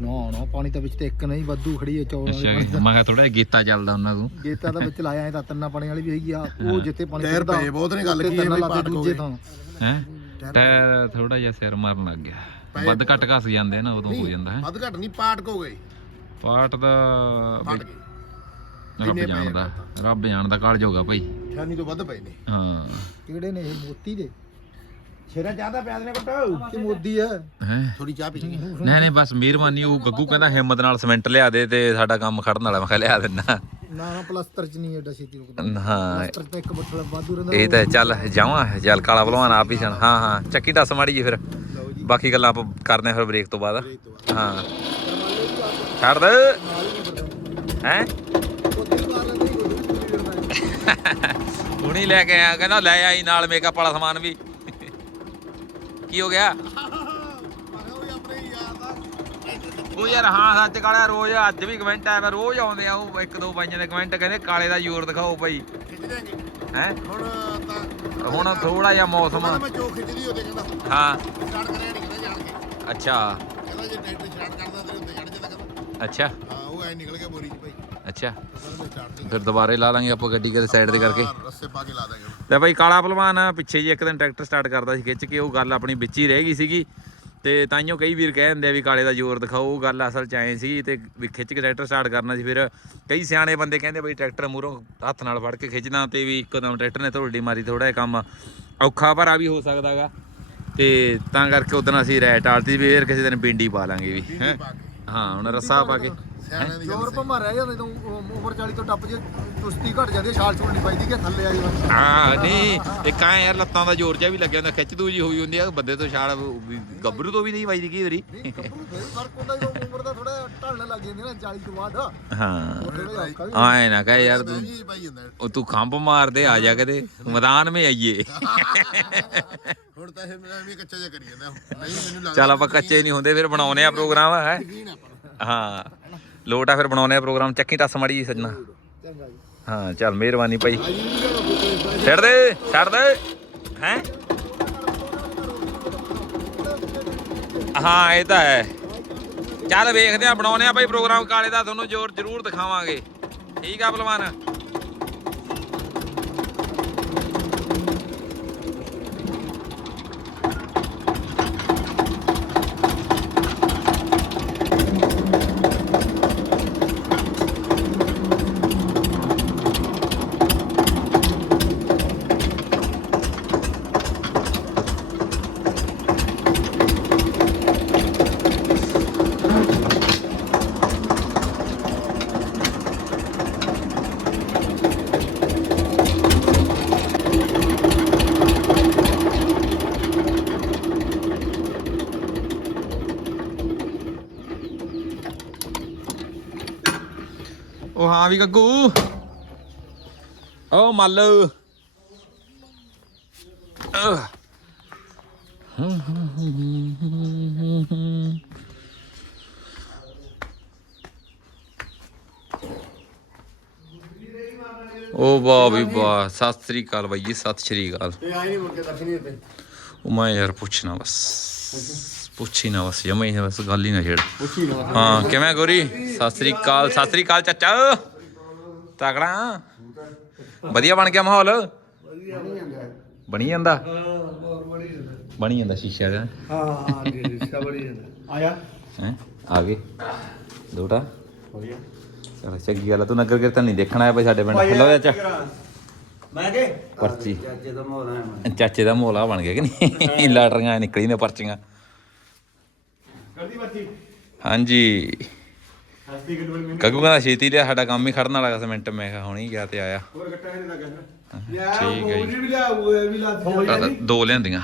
ਨਾ ਨਾ ਪਾਣੀ ਤਾਂ ਵਿੱਚ ਤੇ ਇੱਕ ਨਹੀਂ ਵਾਧੂ ਖੜੀ ਹੈ ਚੌਲਾਂ ਅੱਛਾ ਦੀ ਮੈਂ ਕਿਹਾ ਥੋੜਾ ਗੀਤਾ ਚੱਲਦਾ ਉਹਨਾਂ ਨੂੰ ਗੇਤਾ ਦਾ ਵਿੱਚ ਲਾਇਆ ਐ ਤਾਂ ਤਿੰਨਾਂ ਪਾਣੀ ਵਾਲੀ ਵੀ ਹੈਗੀ ਆ। ਉਹ ਜਿੱਥੇ ਪਾਣੀ ਟਾਇਰ ਚੜਦਾ ਪਏ ਬਹੁਤ ਨੇ ਗੱਲ ਉੱਥੇ ਕੀ ਹੈ ਤਿੰਨ ਬਈ ਲਾ ਕੇ ਪਾਟ ਦੂਜੇ ਥਾਂ। ਹੈ? ਟਾਇਰ ਥੋੜਾ ਜਿਹਾ ਸਿਰ ਮਾਰਨ ਲੱਗ ਗਿਆ। ਵੱਧ ਘੱਟ ਘਸ ਜਾਂਦੇ ਆ ਨਾ ਉਦੋਂ ਹੋ ਜਾਂਦਾ ਹੈ? ਵੱਧ ਘੱਟ ਨਹੀਂ ਪਾਟ ਕੋ ਗਏ। ਪਾਟ ਦਾ ਪਾਟ ਗਏ। ਰੱਬ ਜਾਣਦਾ ਰੱਬ ਜਾਣਦਾ ਕਾਲ ਜੋਗਾ ਭਾਈ। ਛਾਨੀ ਤੋਂ ਵੱਧ ਪਏ ਨੇ। ਹਾਂ। ਕਿਹੜੇ ਨੇ ਇਹ ਮੋਤੀ ਦੇ? ਛੇਰਾ ਚਾਹਦਾ ਪਿਆਜ਼ ਨੇ ਘਟੋ। ਕਿ ਮੋਦੀ ਹੈ? ਹੈ? ਥੋੜੀ ਚਾਹ ਪੀ ਨਹੀਂ ਨਹੀਂ ਬਸ ਮਿਹਰਬਾਨੀ ਉਹ ਗੱਗੂ ਕਹਿੰਦਾ ਹਿੰਮਤ ਨਾਲ ਸਿਮੈਂਟ ਲਿਆ ਦੇ ਤੇ ਸਾਡਾ ਕੰਮ ਖੜਨ ਵਾਲਾ ਮੈਂ ਕਿਹਾ ਲਿਆ ਦਿੰਦਾ ਨਾ ਨਾ ਪਲਸਤਰ ਚ ਨਹੀਂ ਐਡਾ ਛੇਤੀ ਰੁਕਦਾ। ਹਾਂ ਪਲਸਤਰ ਤੇ ਇੱਕ ਬੱਠਲ ਵਾਧੂ ਰਹਿੰਦਾ ਇਹ ਤਾਂ ਚੱਲ ਜਾਵਾਂ ਜਲ ਕਾਲਾ ਭਲਵਾਨ ਆਪ ਹੀ ਸਣ ਹਾਂ ਹਾਂ ਚੱਕੀ ਦੱਸ ਮਾੜੀ ਜੀ ਫਿਰ। ਬਾਕੀ ਗੱਲਾਂ ਆਪਾਂ ਕਰਦੇ ਆ ਫਿਰ ਬ੍ਰੇਕ ਤੋਂ ਬਾਅਦ। ਹਾਂ। ਛੱਡ ਦੇ। ਹੈ? ਹੁਣੀ ਲੈ ਕੇ ਆਇਆ ਕਹਿੰਦਾ ਲੈ ਆਈ ਨਾਲ ਮੇਕਅਪ ਵਾਲਾ ਸਮਾਨ ਵੀ। ਕੀ ਹੋ ਗਿਆ? ਉਹ ਯਾਰ ਹਾਂ ਸੱਚ ਕਾਲਿਆ ਰੋਜ਼ ਅੱਜ ਵੀ ਕਮੈਂਟ ਆਇਆ ਰੋਜ਼ ਆਉਂਦੇ ਆ ਉਹ ਇੱਕ ਦੋ ਬਾਈਆਂ ਦੇ ਕਮੈਂਟ ਕਹਿੰਦੇ ਕਾਲੇ ਦਾ ਜ਼ੋਰ ਦਿਖਾਓ ਭਾਈ। ਹੈ? ਹੁਣ ਤਾਂ ਹੁਣ ਥੋੜਾ ਜਿਹਾ ਮੌਸਮ ਮੈਂ ਜੋ ਖਿੱਚਦੀ ਉਹਦੇ ਕਹਿੰਦਾ ਹਾਂ। ਸਟਾਰਟ ਕਰਿਆ ਨਹੀਂ ਕਹਿੰਦਾ ਜਾਣ ਕੇ। ਅੱਛਾ। ਕਹਿੰਦਾ ਜੇ ਟਰੈਕਟਰ ਸਟਾਰਟ ਕਰਦਾ ਤੇ ਹੁੰਦੇ ਚੜ ਜਾਂਦਾ ਕਹਿੰਦਾ। ਅੱਛਾ। ਹਾਂ ਉਹ ਐ ਨਿਕਲ ਗਿਆ ਬੋਰੀ ਚ ਭਾਈ। ਅੱਛਾ। ਫਿਰ ਦੁਬਾਰੇ ਲਾ ਲਾਂਗੇ ਆਪਾਂ ਗੱਡੀ ਕਦੇ ਸਾਈਡ ਤੇ ਕਰਕੇ। ਹਾਂ, ਪਾ ਕੇ ਲਾ ਦਾਂਗੇ ਤੇ ਭਾਈ ਕਾਲਾ ਪਹਿਲਵਾਨ ਪਿੱਛੇ ਜੀ ਇੱਕ ਦਿਨ ਟਰੈਕਟਰ ਸਟਾਰਟ ਕਰਦਾ ਸੀ ਖਿੱਚ ਕੇ ਉਹ ਗੱਲ ਆਪਣੀ ਵਿੱਚ ਹੀ ਰਹਿ ਗਈ ਸੀਗੀ। ਤੇ ਤਾਈਓ ਕਈ ਵੀਰ ਕਹਿ ਦਿੰਦੇ ਆ ਵੀ ਕਾਲੇ ਦਾ ਜ਼ੋਰ ਦਿਖਾਓ ਉਹ ਗੱਲ ਅਸਲ ਚ ਐ ਸੀ ਤੇ ਵੀ ਖਿੱਚ ਕੇ ਟਰੈਕਟਰ ਸਟਾਰਟ ਕਰਨਾ ਸੀ। ਫਿਰ ਕਈ ਸਿਆਣੇ ਬੰਦੇ ਕਹਿੰਦੇ ਬਈ ਟਰੈਕਟਰ ਮੂਹਰੋਂ ਹੱਥ ਨਾਲ ਫੜ ਕੇ ਖਿੱਚਣਾ ਤੇ ਵੀ ਇੱਕਦਮ ਟਰੈਕਟਰ ਨੇ ਧੋਲਡੀ ਮਾਰੀ ਥੋੜਾ ਜਿਹਾ ਕੰਮ। ਔਖਾ ਭਰਾ ਵੀ ਹੋ ਸਕਦਾਗਾ ਤੇ ਤਾਂ ਕਰਕੇ ਉਦੋਂ ਅਸੀਂ ਰੈਟ ਆਲਤੀ ਵੀ ਫੇਰ ਕਿਸੇ ਦਿਨ ਬਿੰਡੀ ਪਾ ਲਾਂਗੇ ਵੀ ਹਾਂ ਹੁਣ ਰੱਸਾ ਪਾ ਕੇ। ਸਿਆਣਿਆਂ ਦੀ ਗੱਲ ਜ਼ੋਰ ਭਮਾ ਰਹਿ ਜਾਂਦਾ ਤੂੰ ਉਮਰ 40 ਤੋਂ ਟੱਪ ਜੇ ਚੁਸਤੀ ਘਟ ਜਾਂਦੀ ਹੈ, ਛਾਲ ਛੁੱਟ ਨਹੀਂ ਪਾਈਦੀ ਕਿ ਥੱਲੇ ਆ ਜਾਂਦਾ ਹਾਂ ਨਹੀਂ ਇੱਕ ਐ ਯਾਰ ਲੱਤਾਂ ਦਾ ਜ਼ੋਰ ਜਿਹਾ ਵੀ ਲੱਗਿਆ ਹੁੰਦਾ ਖਿੱਚ ਦੂ ਜੀ ਹੋਈ ਹੁੰਦੀ ਆ ਬੰਦੇ ਤੋਂ ਛਾਲ ਵੀ ਗੱਭਰੂ ਤੋਂ ਵੀ ਨਹੀਂ ਵੱਜਦੀ ਕਈ ਵਾਰੀ ਗੱਭਰੂ ਫਿਰ ਫ਼ਰਕ ਹੁੰਦਾ ਜਦੋਂ ਉਮਰ ਦਾ ਥੋੜਾ ਢਲਣ ਲੱਗ ਜਾਂਦੀ ਨਾ 40 ਤੋਂ ਬਾਅਦ ਹਾਂ। ਥੋੜਾ ਜਿਹਾ ਔਖਾ ਵੀ ਆਏ ਨਾ ਕਹੇ ਯਾਰ ਤੂੰ ਜੀ ਭਾਈ ਹੁੰਦਾ ਉਹ ਤੂੰ ਖੰਭ ਮਾਰਦੇ ਆ ਜਾ ਕਦੇ ਮੈਦਾਨ ਮੇ ਆਈਏ। ਹੁਣ ਤਾਂ ਇਹ ਮੇਰਾ ਵੀ ਕੱਚਾ ਜਿਹਾ ਕਰੀ ਜਾਂਦਾ। ਨਹੀਂ ਮੈਨੂੰ ਲੱਗਦਾ ਚੱਲ ਆਪਾਂ ਕੱਚੇ ਨਹੀਂ ਹੁੰਦੇ ਫਿਰ ਬਣਾਉਨੇ ਆ ਪ੍ਰੋਗਰਾਮ ਹੈ? ਯਕੀਨ ਆ ਆਪਾਂ ਨੂੰ। ਹਾਂ। ਲੋਟ ਆ ਫਿਰ ਬਣਾਉਨੇ ਆ ਪ੍ਰੋਗਰਾਮ। ਚੱਕੀ ਟੱਸ ਮੜੀ ਜੀ ਸੱਜਣਾ। ਚੰਗਾ ਜੀ। ਹਾਂ ਚੱਲ ਮਿਹਰਬਾਨੀ ਭਾਈ ਛੱਡ ਦੇ ਛੱਡ ਦੇ। ਹੈ? ਹਾਂ ਇਹ ਤਾਂ ਹੈ। ਚੱਲ ਵੇਖਦੇ ਆ ਬਣਾਉਨੇ ਆ ਭਾਈ ਪ੍ਰੋਗਰਾਮ। ਕਾਲੇ ਦਾ ਤੁਹਾਨੂੰ ਜ਼ੋਰ ਜ਼ਰੂਰ ਦਿਖਾਵਾਂਗੇ। ਠੀਕ ਆ ਭਲਵਾਨ ਉਹ ਹਾਂ ਵੀ ਗੱਗੂ ਓ ਮੱਲ। ਓ ਵਾਹ ਵੀ ਵਾਹ ਸਤਿ ਸ੍ਰੀ ਅਕਾਲ ਬਾਈ ਜੀ ਸਤਿ ਸ੍ਰੀ ਅਕਾਲ। ਇਹ ਆਈ ਨਹੀਂ ਮੁੜ ਕੇ ਦਰਸ਼ਨ ਨਹੀਂ ਦਿੱਤੇ ਉਹ ਮੈਂ ਯਾਰ ਪੁੱਛਣਾ ਬਸ ਪੁੱਛੀ ਨਾ ਬਸ ਜਮੇ ਹੀ ਬਸ ਗੱਲ ਹੀ ਨਾ ਛੇੜ। ਪੁੱਛੀ ਨਾ ਹਾਂ ਕਿਵੇਂ ਗੋਰੀ? ਸਤਿ ਸ੍ਰੀ ਅਕਾਲ ਸਤਿ ਸ੍ਰੀ ਅਕਾਲ ਚਾਚਾ। ਤਕੜਾ। ਵਧੀਆ ਬਣ ਗਿਆ ਮਾਹੌਲ? ਬਣੀ ਜਾਂਦਾ। ਬਣੀ ਜਾਂਦਾ? ਸ਼ੀਸ਼ਾ ਦਾ ਹਾਂ ਜੀ ਸਬੜੀ ਜਾਂਦਾ। ਆਇਆ? ਹੈ? ਆ ਗਏ। ਦੋਟਾ। ਚਲ ਚੰਗੀ ਗੱਲ ਤੂੰ ਨਗਰ ਕੀਰਤਨ ਨਹੀਂ ਦੇਖਣਾ ਹੈ ਬਈ ਸਾਡੇ ਪਿੰਡ। ਲਓ ਚਾਚਾ ਮੈਂ ਕੇ ਪਰਚੀ। ਚਾਚੇ ਦਾ ਮੋਹਰਾ ਹੈ ਚਾਚੇ ਦਾ ਮੋਲਾ ਬਣ ਗਿਆ ਕਿ ਨਹੀਂ? ਲਾਟਰੀਆਂ ਨਿਕਲੀ ਨੇ ਪਰਚੀਆਂ। ਕਰਦੀ ਬੱਚੀ ਹਾਂਜੀ। ਗੱਡ ਬਣ ਕੱਗੂ ਕਹਿੰਦਾ ਛੇਤੀ ਲਿਆ ਸਾਡਾ ਕੰਮ ਹੀ ਖੜਨ ਵਾਲਾ ਗਾ ਮਿੰਟ ਮੈਂ ਕਿਹਾ ਹੁਣੀ ਗਿਆ ਤੇ ਆਇਆ। ਹੋਰ ਗੱਟਾ ਨਹੀਂ ਲੱਗਾ ਠੀਕ ਹੈ ਜੀ। ਵੀ ਲਿਆ ਉਹ ਵੀ ਲਾ ਅ- ਦੋ ਲਿਆਂਦੀਆਂ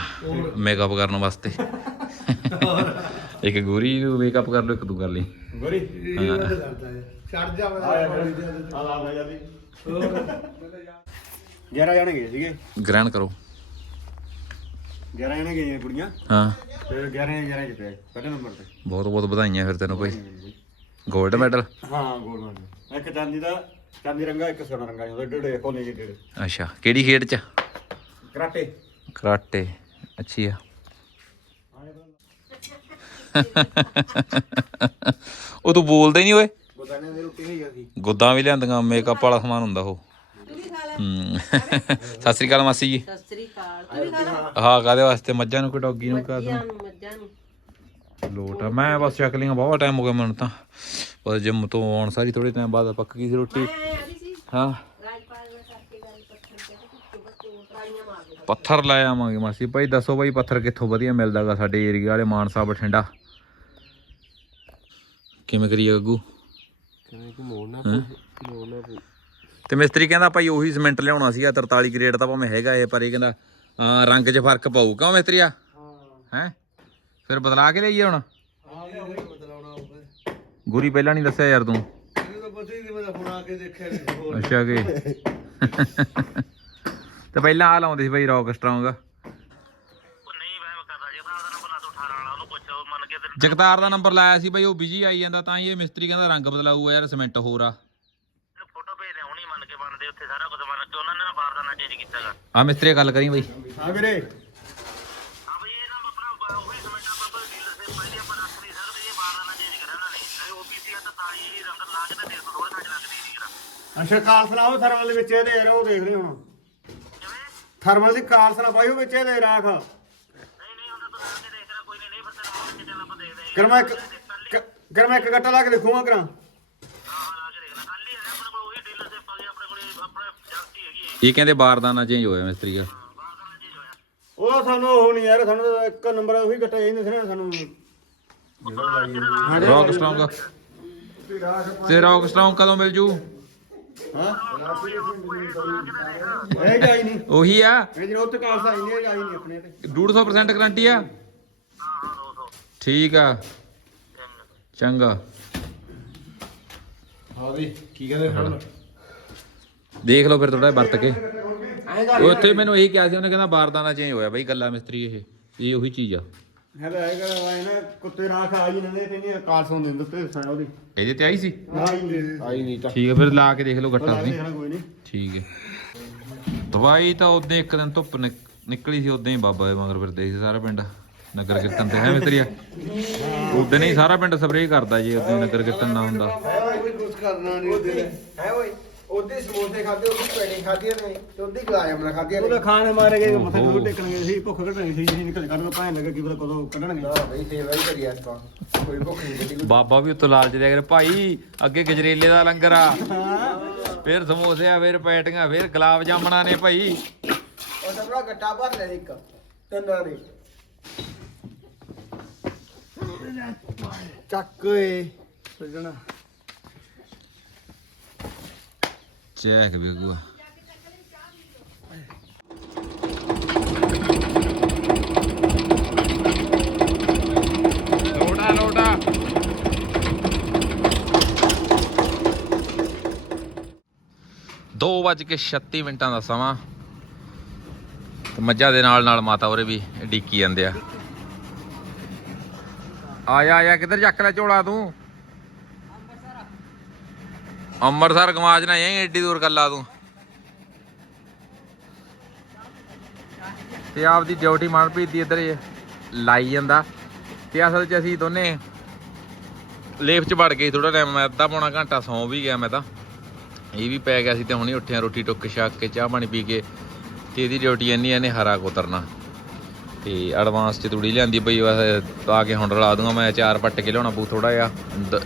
ਮੇਕਅਪ ਕਰਨ ਵਾਸਤੇ। ਇੱਕ ਗੋਰੀ ਨੂੰ ਮੇਕਅਪ ਕਰ ਲਓ ਇੱਕ ਤੂੰ ਕਰ ਲਈ। ਗੋਰੀ? ਛੱਡ ਜਾ ਆਇਆ ਆ ਲਾ ਲਾ ਜਾਂਦੀ 11 ਜਾਣੇ ਗਏ ਸੀਗੇ। ਗ੍ਰਹਿਣ ਕਰੋ। 11 ਜਾਣੇ ਗਈਆਂ ਕੁੜੀਆਂ। ਹਾਂ। ਤੇ 11 11 ਚ ਪਏ ਪਹਿਲੇ ਨੰਬਰ ਤੇ। ਬਹੁਤ ਬਹੁਤ ਵਧਾਈਆਂ ਫਿਰ ਤੈਨੂੰ ਭਾਈ। 골ਡ ਮੈਡਲ ਹਾਂ ਗੋਲ ਮਾਰ ਇੱਕ ਚਾਂਦੀ ਦਾ ਚਾਂਦੀ ਰੰਗਾ ਇੱਕ ਸੋਨਾ ਰੰਗਾ ਉਹਦੇ ਡੇੜੇ ਕੋਨੇ ਜਿਹੇ ਡੇੜੇ ਅੱਛਾ ਕਿਹੜੀ ਖੇਡ ਚ? ਕਰਾਟੇ। ਕਰਾਟੇ ਅੱਛੀ ਆ। ਉਹ ਤੂੰ ਬੋਲਦਾ ਹੀ ਨਹੀਂ ਓਏ। ਬਤਾਨੇ ਦੀ ਰੋਟੀ ਨਹੀਂ ਗਈ ਗੁੱਦਾਂ ਵੀ ਲਿਆਂਦੀਆਂ ਮੇਕਅਪ ਵਾਲਾ ਸਮਾਨ ਹੁੰਦਾ ਉਹ। ਹੂੰ। ਸਤਿ ਸ੍ਰੀ ਅਕਾਲ ਮਾਸੀ ਜੀ। ਸਤਿ ਸ੍ਰੀ ਅਕਾਲ। ਤੂੰ ਵੀ ਖਾ ਲਾ। ਹਾਂ ਕਾਦੇ ਵਾਸਤੇ? ਮੱਝਾਂ ਨੂੰ ਕਿ ਡੌਗੀ ਨੂੰ ਕਾ ਮੱਝਾਂ ਨੂੰ। ਲੋਟ ਆ। ਮੈਂ ਬਸ ਚੱਕ ਲਈਆਂ ਬਹੁਤ ਟਾਈਮ ਹੋ ਗਿਆ ਮੈਨੂੰ ਤਾਂ। ਬਸ ਜਿਮ ਤੋਂ ਆਉਣ ਸਾਰੀ ਥੋੜੇ ਟਾਈਮ ਬਾਅਦ ਪੱਕ ਗਈ ਸੀ ਰੋਟੀ? ਹਾਂ। ਪੱਥਰ ਦੇ ਲੈ ਆਵਾਂਗੇ ਮਾਸੀ। ਭਾਈ ਦੱਸੋ ਭਾਈ ਪੱਥਰ ਕਿੱਥੋਂ ਵਧੀਆ ਮਿਲਦਾਗਾ ਸਾਡੇ ਏਰੀਆ ਵਾਲੇ ਮਾਨਸਾ ਬਠਿੰਡਾ? ਕਿਵੇਂ ਕਰੀਏ ਗੱਗੂ? ਹੈਂ? ਤੇ ਮਿਸਤਰੀ ਕਹਿੰਦਾ ਭਾਈ ਉਹੀ ਸੀਮੈਂਟ ਲਿਆਉਣਾ ਸੀਗਾ 43 ਗ੍ਰੇਡ ਤਾਂ ਭਾਵੇਂ ਹੈਗਾ ਇਹ ਪਰ ਇਹ ਕਹਿੰਦਾ ਰੰਗ 'ਚ ਫ਼ਰਕ ਪਊ। ਕਿਉਂ ਮਿਸਤਰੀਆ? ਹੈ? ਫਿਰ ਬਦਲਾ ਕੇ ਲਈਏ ਹੁਣ? ਗੁਰੀ ਪਹਿਲਾਂ ਨਹੀਂ ਦੱਸਿਆ ਯਾਰ ਤੂੰ। ਅੱਛਾ ਕਿ। ਤੇ ਪਹਿਲਾਂ ਆ ਲਾਉਂਦੇ ਸੀ ਭਾਈ ਰੌਕ ਸਟਰੋਂਗ ਜਗਤਾਰ ਦਾ ਨੰਬਰ ਲਾਇਆ ਸੀ ਭਾਈ ਉਹ ਬਿਜ਼ੀ ਆਈ ਜਾਂਦਾ ਤਾਂ ਹੀ ਇਹ ਮਿਸਤਰੀ ਕਹਿੰਦਾ ਰੰਗ ਬਦਲਾਊਗਾ ਯਾਰ ਸਿਮੈਂਟ ਹੋਰ ਆ। ਫੋਟੋ ਭੇਜਦੇ ਹੁਣੀ ਮੰਨ ਕੇ ਬਣਦੇ ਉੱਥੇ ਸਾਰਾ ਕੁਝ ਮੰਨ ਕੇ ਉਹਨਾਂ ਨੇ ਨਾ ਬਾਰਦਾਨਾ ਚੇਂਜ ਕੀਤਾਗਾ ਆ ਮਿਸਤਰੀ ਗੱਲ ਕਰੀ ਬਈ। ਹਾਂ ਵੀਰੇ। ਕਰਿਆ ਉਹਨਾਂ ਨੇ ਅਰੇ ਓਪੀਸੀ ਆ ਤਾਂ ਤਾਲੀ ਹੀ ਰੰਗ ਲਾ ਕੇ ਤੇ ਦੇਖ ਥੋੜਾ ਘੱਟ ਲੱਗਦੀ ਨਹੀਂ ਕਰਾ ਅੱਛਾ ਕਾਲਸਲਾ ਉਹ ਥਰਮਲ ਦੇ ਵਿੱਚ ਇਹਦੇ ਯਾਰ ਉਹ ਦੇਖ ਰਹੇ ਹੁਣ ਥਰਮਲ ਦੀ ਕਾਲਸਲਾ ਪਾਈ ਉਹ ਵਿੱਚ ਇਹਦੇ ਰਾਖ ਨਹੀਂ ਨਹੀਂ ਉਹਨਾਂ ਤੋਂ ਲਾ ਕੇ ਦੇਖ ਰਾ ਕੋਈ ਨਹੀਂ ਨਹੀਂ ਫਿਰ ਤੈਨੂੰ ਮੌਕੇ ਤੇ ਚੱਲ ਆਪਾਂ ਦੇਖਦੇ ਹਾਂ ਕਰ ਮੈਂ ਇੱਕ ਕਰ ਮੈਂ ਇੱਕ ਗੱਟਾ ਲਾ ਕੇ ਦੇਖੂਗਾ ਕਰਾਂ। ਹਾਂ ਲਾ ਕੇ ਦੇਖ ਲੈ ਕੱਲ ਹੀ ਹੈ ਆਪਣੇ ਕੋਲ ਉਹੀ ਡੀਲਰ ਸੇ ਪਾ ਆਪਣੇ ਕੋਲ ਆਪਣੇ ਏਜੰਸੀ ਹੈਗੀ ਹੈ ਇਹ ਕਹਿੰਦੇ ਬਾਰਦਾਨਾ ਚੇਂਜ ਹੋਇਆ ਮਿਸਤਰੀ ਦਾ। ਬਾਰਦਾਨਾ ਚੇਂਜ ਹੋਇਆ ਉਹ ਸਾਨੂੰ ਉਹ ਨਹੀਂ ਯਾਰ ਸਾਨੂੰ ਤਾਂ ਇੱਕ ਨੰਬਰ ਉਹੀ ਗੱਟਾ ਚਾਹੀਦਾ ਸੀ ਨਾ ਸਾਨੂੰ ਰੌਕ ਸਟਰੋਂਗ ਤੇ ਰੌਕ ਸਟਰੋਂਗ ਕਦੋਂ ਮਿਲ ਜੂ? ਇਹ ਜਾਈ ਨਹੀਂ। ਉਹੀ ਆ? ਇਹ ਜਿਹੜਾ ਉੱਤੇ ਕਾਲਸਾ ਆਈ ਨਹੀਂ ਇਹ ਜਾਈ ਨਹੀਂ ਆਪਣੇ ਤੇ। 150% ਗਾਰੰਟੀ ਆ? ਠੀਕ ਆ। ਚੰਗਾ। ਹਾਂ ਵੀ ਕੀ ਕਹਿੰਦੇ ਹੁਣ? ਦੇਖ ਲਓ ਫਿਰ ਥੋੜਾ ਵਰਤ ਕੇ। ਉਹ ਉੱਥੇ ਮੈਨੂੰ ਇਹੀ ਕਿਹਾ ਸੀ ਉਹਨੇ ਕਹਿੰਦਾ ਬਾਰਦਾਨਾ ਚੇਂਜ ਹੋਇਆ ਬਈ ਗੱਲਾ ਮਿਸਤਰੀ ਇਹ। ਇਹ ਉਹੀ ਚੀਜ਼ ਆ। ਹੈਗਾ ਆਏ ਨਾ ਕੁੱਤੇ ਸਾਂ ਉਹਦੀ। ਇਹਦੇ ਤੇ ਆਈ ਸੀ? ਆਈ ਨਹੀਂ। ਆਈ ਨਹੀਂ ਤਾਂ। ਠੀਕ ਹੈ ਫਿਰ ਲਾ ਕੇ ਦੇਖ ਲਓ ਗੱਟਾ ਤੁਸੀਂ। ਦੇਖਣਾ ਕੋਈ ਨਹੀਂ। ਠੀਕ ਹੈ ਦਵਾਈ ਤਾਂ ਉਦੋਂ ਇੱਕ ਦਿਨ ਧੁੱਪ ਨਿਕ- ਨਿਕਲੀ ਸੀ ਉਦੋਂ ਹੀ ਬਾਬਾ ਦੇ ਮਗਰ ਫਿਰਦੇ ਸੀ ਸਾਰਾ ਪਿੰਡ। ਨਗਰ ਕੀਰਤਨ ਤੇ ਹੈ ਮਿਸਤਰੀਆ? ਉਦੋਂ ਹੀ ਸਾਰਾ ਪਿੰਡ ਸਪਰੇਅ ਕਰਦਾ ਜੀ ਉਦੋਂ ਨਗਰ ਕੀਰਤਨ ਨਾ ਹੁੰਦਾ। ਕੁਝ ਕਰਨਾ ਨਹੀਂ ਉਹਦੇ ਹੈ ਓਏ। ਉਹਦੇ ਸਮੋਸੇ ਖਾਦੇ ਉਹਦੀ ਪੈਣੀ ਖਾਦੀਆਂ ਨੇ ਤੇ ਉਹਦੀ ਗਲਾਸ ਮਣਾ ਖਾਦੀਆਂ ਨੇ ਉਹਦਾ ਖਾਣ ਮਾਰੇ ਗਏ ਮੱਥੇ ਨੂੰ ਟੇਕਣਗੇ ਸੀ ਭੁੱਖ ਕੱਢਣੀ ਸੀ ਜੀ ਨਿਕਲ ਕੱਢ ਪਾਣ ਲੱਗਾ ਕੀ ਪਤਾ ਕਦੋਂ ਕੱਢਣਗੇ। ਨਾ ਬਈ ਸੇਵਾ ਹੀ ਕਰੀ ਅੱਜ ਤਾਂ। ਕੋਈ ਭੁੱਖ ਨਹੀਂ ਲੱਗੀ ਬਾਬਾ ਵੀ ਉੱਤੋਂ ਲਾਲਚ ਕਰੇ ਭਾਈ ਅੱਗੇ ਗਜਰੇਲੇ ਦਾ ਲੰਗਰ ਆ। ਫਿਰ ਸਮੋਸੇ ਆ ਫਿਰ ਪੈਟੀਆਂ ਫਿਰ ਗੁਲਾਬ ਜਾਮਣਾ ਨੇ ਭਾਈ। ਉਹ ਸਭਰਾ ਗੱਟਾ ਭਰ ਲੈ ਇੱਕ ਤੰਨਾ ਨੇ। ਚੱਕ ਓਏ। ਸਜਣਾ ਚੈਕ ਵੇਗੂਆ ਲੋੜਾ ਲੋੜਾ ਦੋ ਵੱਜ ਕੇ 36 ਮਿੰਟਾਂ ਦਾ ਸਮਾਂ। ਤੇ ਮੱਝਾਂ ਦੇ ਨਾਲ ਨਾਲ ਮਾਤਾ ਉਰੇ ਵੀ ਡੀਕੀ ਜਾਂਦੇ ਆ। ਆਇਆ ਆਇਆ, ਕਿੱਧਰ ਚੱਕ ਲੈ ਝੋਲਾ ਤੂੰ? ਅੰਮ੍ਰਿਤਸਰ ਗਵਾਚ ਨਾ ਜਾਈਂ, ਏਡੀ ਦੂਰ ਕੱਲਾ ਤੂੰ। ਤੇ ਆਪਦੀ ਡਿਊਟੀ ਮਨਪ੍ਰੀਤ ਦੀ ਇੱਧਰ ਲਾਈ ਜਾਂਦਾ। ਤੇ ਅਸਲ 'ਚ ਅਸੀਂ ਦੋਨੇ ਲੇਫ 'ਚ ਵੜ ਗਏ ਥੋੜਾ ਟਾਈਮ ਮੈਂ ਅੱਧਾ ਪੌਣਾ ਘੰਟਾ ਸੌਂ ਵੀ ਗਿਆ ਮੈਂ ਤਾਂ। ਇਹ ਵੀ ਪੈ ਗਿਆ ਸੀ ਤੇ ਹੁਣੇ ਉੱਠਿਆ ਰੋਟੀ ਟੁੱਕ ਛੱਕ ਕੇ, ਚਾਹ ਪਾਣੀ ਪੀ ਕੇ, ਤੇ ਇਹਦੀ ਡਿਊਟੀ ਇੰਨੀ ਇਹਨੇ ਹਰਾ ਕੋਤਰਨਾ। ਤੇ ਐਡਵਾਂਸ 'ਚ ਤੂੜੀ ਲਿਆਂਦੀ ਪਈ, ਬਸ ਆ ਕੇ ਹੁਣ ਰਲਾ ਦੂੰਗਾ, ਮੈਂ ਚਾਰ ਪੱਟ ਕੇ ਲਿਆਉਣਾ ਪੂ ਥੋੜਾ ਜਿਹਾ।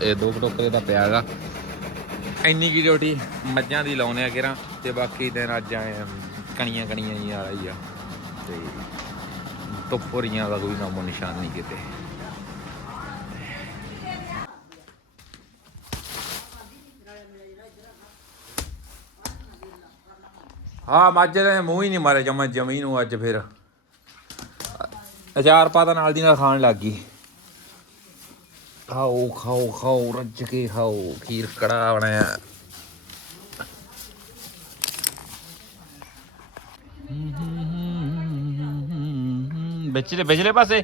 ਇਹ ਦੋ ਕੁ ਟੋਕਰੇ ਦਾ ਪਿਆ ਇੰਨੀ ਕੀ ਡਿਊਟੀ ਮੱਝਾਂ ਦੀ ਲਾਉਨੇ ਆ ਕਿਰਾਂ ਤੇ ਬਾਕੀ ਦਿਨ ਅੱਜ ਆਏ ਆ, ਕਣੀਆਂ ਕਣੀਆਂ ਹੀ ਵਾਲਾ ਹੀ ਆ ਤੇ ਧੁੱਪੋਰੀਆਂ ਦਾ ਕੋਈ ਨਾਮੋ ਨਿਸ਼ਾਨ ਨਹੀਂ ਕਿਤੇ। ਹਾਂ ਮੱਝ ਦੇ ਮੂੰਹ ਹੀ ਨਹੀਂ ਮਾਰੇ ਜਮਾ ਜਮੀ ਨੂੰ ਅੱਜ ਫਿਰ। ਅਚਾਰ ਪਾਤਾ ਨਾਲ ਦੀ ਨਾਲ ਖਾਣ ਲੱਗ ਗਈ। ਖਾਓ ਖਾਓ ਖਾਓ, ਰੱਜ ਕੇ ਖਾਓ। ਖੀਰ ਕੜਾ ਬਣਾਇਆ। ਵਿਚਲੇ ਵਿਚਲੇ ਪਾਸੇ?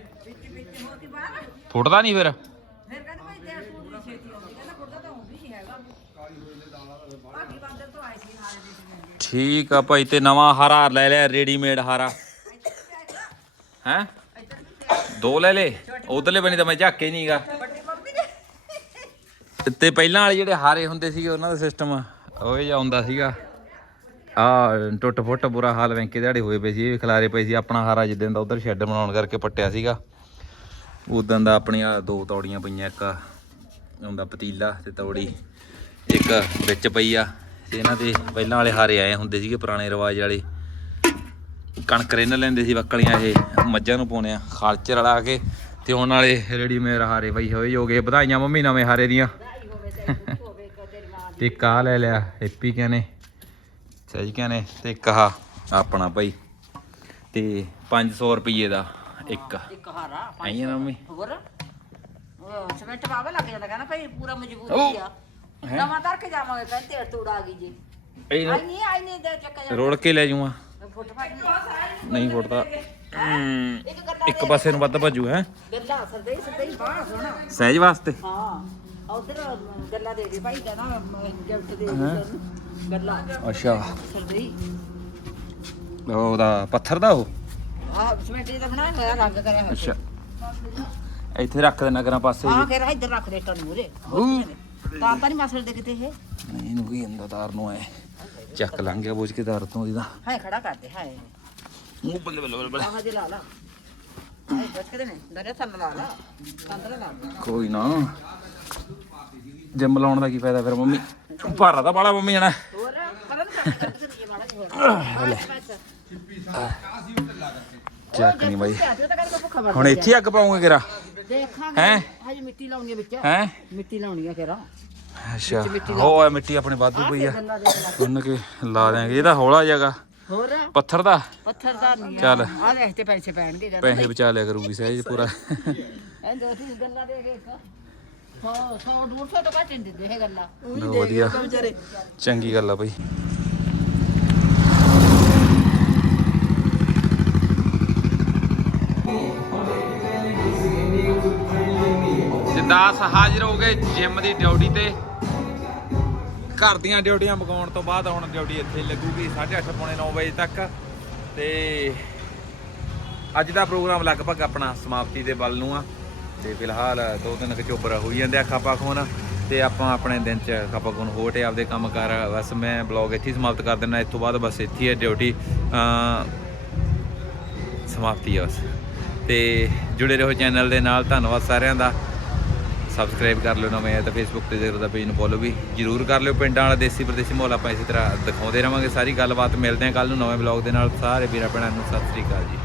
ਫੁੱਟਦਾ ਨਹੀਂ ਫਿਰ? ਠੀਕ ਆ ਭਾਈ, ਤੇ ਨਵਾਂ ਹਾਰਾ ਲੈ ਲਿਆ ਰੈਡੀਮੇਡ ਹਾਰਾ। ਹੈ? ਦੋ ਲੈ ਲੈ ਉਧਰਲੇ ਬਣੀ ਤਾਂ ਮੈਂ ਝਾਕੇ ਨਹੀਂਗਾ ਤੇ ਪਹਿਲਾਂ ਵਾਲੇ ਜਿਹੜੇ ਹਾਰੇ ਹੁੰਦੇ ਸੀਗੇ, ਉਹਨਾਂ ਦਾ ਸਿਸਟਮ ਉਹ ਜਿਹਾ ਹੁੰਦਾ ਸੀਗਾ। ਆ ਟੁੱਟ ਫੁੱਟ ਬੁਰਾ ਹਾਲ ਵੈਂਕੇ ਦਿਹਾੜੇ ਹੋਏ ਪਏ ਸੀ, ਇਹ ਖਿਲਾਰੇ ਪਏ ਸੀ। ਆਪਣਾ ਹਾਰਾ ਜਿੱਦਣ ਦਾ ਉਧਰ ਸ਼ੈੱਡ ਬਣਾਉਣ ਕਰਕੇ ਪੱਟਿਆ ਸੀਗਾ। ਉਦੋਂ ਦਾ ਆਪਣੀਆਂ ਦੋ ਤੌੜੀਆਂ ਪਈਆਂ, ਇੱਕ ਹੁੰਦਾ ਪਤੀਲਾ ਤੇ ਤੌੜੀ, ਇੱਕ ਵਿੱਚ ਪਈ ਆ। ਤੇ ਇਹਨਾਂ ਦੇ ਪਹਿਲਾਂ ਵਾਲੇ ਹਾਰੇ ਆਏ ਹੁੰਦੇ ਸੀਗੇ, ਪੁਰਾਣੇ ਰਿਵਾਜ ਵਾਲੇ। ਕਣਕ ਰਿੰਨ ਲੈਂਦੇ ਸੀ ਬੱਕਲੀਆਂ ਇਹ ਮੱਝਾਂ ਨੂੰ ਪਾਉਣੇ ਆ ਖਾਲ ਚ ਰਲਾ ਕੇ। ਤੇ ਹੁਣ ਵਾਲੇ ਰੈਡੀ ਮੇਰ ਹਾਰੇ ਬਈ ਹੋਏ ਹੋਗੇ ਵਧਾਈਆਂ ਮੰਮੀ ਨਵੇਂ ਹਾਰੇ ਦੀਆਂ। ਤੇ ਆਹ ਲੈ ਲਿਆ ਹੈਪੀ ਕਹਿੰਨੇ ਸਹੀ ਕਹਿੰਨੇ ਤੇ ਇੱਕ ਆਹ ਆਪਣਾ ਭਾਈ ਤੇ 500 ਰੁਪਏ ਦਾ ਇੱਕ। ਇੱਕ ਹਾਰਾ ਆਈ ਨਾ ਮੰਮੀ? ਹੋਰ? ਉਹ ਸਿਮੈਂਟ ਪਾਵੇ ਲੱਗ ਜਾਂਦਾ ਕਹਿੰਦਾ ਭਾਈ ਪੂਰਾ ਮਜ਼ਬੂਤੀ ਆ। ਨਵਾਂ ਧਰ ਕੇ ਜਾਵਾਂਗੇ ਕਹਿੰਦੇ ਤੇੜ ਤੂੜ ਆ ਗਈ ਜੀ। ਇਹ ਆਈ ਨਹੀਂ ਆਈ ਨਹੀਂ ਦੇ ਚੱਕਾ ਜਾ। ਰੋੜ ਕੇ ਲੈ ਫਾਟ ਨਹੀਂ ਫੁੱਟਦਾ। ਇੱਕ ਪਾਸੇ ਨੂੰ ਵੱਧ ਭੱਜੂ ਹੈ? ਸਹਿਜ ਵਾਸਤੇ। ਹਾਂ। ਉਧਰ ਗੱਲਾਂ ਦੇ ਦੇ ਭਾਈ ਕਹਿੰਦਾ ਗਿਫਟ ਦੇ ਦੇ। ਗੱਲਾਂ। ਅੱਛਾ। ਸਰਦੇ ਹੀ ਉਹਦਾ ਪੱਥਰ ਦਾ ਉਹ? ਆਹ ਸਿਮੈਂਟ ਦਾ ਬਣਾਇਆ ਹੋਇਆ ਰੰਗ ਕਰਿਆ ਹੋਇਆ। ਅੱਛਾ। ਇੱਥੇ ਰੱਖ ਦੇਣਾ ਕਰਾਂ ਪਾਸੇ ਆਹ ਫਿਰ ਇੱਧਰ ਰੱਖ ਦੇ ਟਨ ਮੂਰੇ ਤਾਂ ਤਾਂ ਨਹੀਂ ਮਸਲ ਦੇ ਕਿਤੇ ਇਹ? ਨਹੀਂ ਇਹਨੂੰ ਕੀ ਹੁੰਦਾ ਤਾਰ ਨੂੰ ਐ। ਚੱਕ ਲੰਘ ਗਿਆ ਬੁਝ ਕੇ ਤਾਰ ਤੋਂ ਇਹਦਾ। ਹਾਏ ਖੜਾ ਕਰਦੇ ਹਾਏ। ਮੂੰਹ ਬੱਲੇ ਬੱਲੇ ਬੱਲੇ ਆਹ ਜੇ ਲਾ ਲਾ। ਹਾਏ ਬਚ ਕੇ ਨੇ ਦਰੇ ਥੱਲ ਲਾ ਲਾ। ਕੰਦਰ ਲਾ। ਕੋਈ ਨਾ। ਜਿੰਮ ਲਾਉਣ ਦਾ ਕੀ ਫਾਇਦਾ ਫਿਰ ਮੰਮੀ? ਭਾਰਾ ਤਾਂ ਬਾਲਾ ਮੰਮੀ ਜਾਣਾ। ਹੋਰ ਪਤਾ ਨਹੀਂ ਮਾੜਾ ਜਿਹਾ ਚੱਕ ਨਹੀਂ ਬਾਈ। ਹੁਣ ਇੱਥੇ ਅੱਗ ਪਾਉਂਗੇ ਕਿਰਾ ਦੇਖਾਂਗੇ। ਹੈਂ? ਹਜੇ ਮਿੱਟੀ ਲਾਉਣੀ ਹੈ ਵਿੱਚ। ਹੈ? ਮਿੱਟੀ ਲਾਉਣੀ ਹੈ ਕਿਹੜਾ? ਅੱਛਾ ਹੋ ਆ ਮਿੱਟੀ ਆਪਣੇ ਵਾਧੂ ਪਈ ਆ। ਉਹਨ ਕੇ ਲਾ ਦਿਆਂਗੇ। ਇਹਦਾ ਹੌਲਾ ਜਗਾ ਹੋਰ? ਪੱਥਰ ਦਾ। ਪੱਥਰ ਦਾ ਨਹੀਂ ਚੱਲ। ਆ ਦੇਖ ਤੇ ਪੈਸੇ ਪੈਣਗੇ ਪੈਸੇ ਬਚਾ ਲਿਆ ਕਰੂਗੀ ਸਹਿਜ ਪੂਰਾ। ਇਹ ਦੋ ਤਿੰਨ ਗੱਲਾਂ ਦੇ ਕੇ 100 100 150 ਤੋਂ ਘੱਟ ਨਹੀਂ ਦਿੰਦੇ ਇਹ ਗੱਲਾਂ। ਲਓ ਵਧੀਆ ਚੰਗੀ ਗੱਲ ਆ ਬਈ। ਜਿੰਦਾਸ ਹਾਜ਼ਰ ਹੋ ਗਏ ਜਿਮ ਦੀ ਡਿਊਟੀ ਤੇ। ਘਰ ਦੀਆਂ ਡਿਊਟੀਆਂ ਮਕਾਉਣ ਤੋਂ ਬਾਅਦ ਹੁਣ ਡਿਊਟੀ ਇੱਥੇ ਲੱਗੂਗੀ 8:30 ਪੌਣੇ 9 ਵਜੇ ਤੱਕ। ਤੇ ਅੱਜ ਦਾ ਪ੍ਰੋਗਰਾਮ ਲਗਭਗ ਆਪਣਾ ਸਮਾਪਤੀ ਦੇ ਵੱਲ ਨੂੰ ਆ। ਤੇ ਫਿਲਹਾਲ ਦੋ ਦਿਨ ਕਚੋਬਰਾ ਹੋਈ ਜਾਂਦੇ ਆ ਖਾਪਾ ਖੋਨ ਤੇ ਆਪਾਂ ਆਪਣੇ ਦਿਨ ਚ ਖਾਪਾ ਖੋਨ ਹੋਟੇ ਆਪਦੇ ਕੰਮ ਕਰ, ਬਸ ਮੈਂ ਬਲੌਗ ਇੱਥੇ ਹੀ ਸਮਾਪਤ ਕਰ ਦਿੰਦਾ, ਇਸ ਤੋਂ ਬਾਅਦ ਬਸ ਇੱਥੇ ਹੈ ਡਿਊਟੀ ਸਮਾਪਤੀ ਆ ਬਸ। ਤੇ ਜੁੜੇ ਰਹੋ ਚੈਨਲ ਦੇ ਨਾਲ, ਧੰਨਵਾਦ ਸਾਰਿਆਂ ਦਾ। ਸਬਸਕ੍ਰਾਈਬ ਕਰ ਲਿਓ ਨਵੇਂ ਆ ਤਾਂ ਫੇਸਬੁੱਕ ਤੇ ਜ਼ਰੂਰ ਦਾ ਪੇਜ ਨੂੰ ਫੋਲੋ ਵੀ ਜਰੂਰ ਕਰ ਲਿਓ। ਪਿੰਡਾਂ ਵਾਲਾ, ਦੇਸੀ ਪ੍ਰਦੇਸੀ ਮਾਹੌਲ ਆਪਾਂ ਇਸੇ ਤਰ੍ਹਾਂ ਦਿਖਾਉਂਦੇ ਰਵਾਂਗੇ ਸਾਰੀ ਗੱਲਬਾਤ, ਮਿਲਦੇ ਹਾਂ ਕੱਲ ਨੂੰ ਨਵੇਂ ਬਲੌਗ ਦੇ ਨਾਲ। ਸਾਰੇ ਵੀਰਾਂ ਭੈਣਾਂ ਨੂੰ ਸਤਿ ਸ੍ਰੀ ਅਕਾਲ ਜੀ।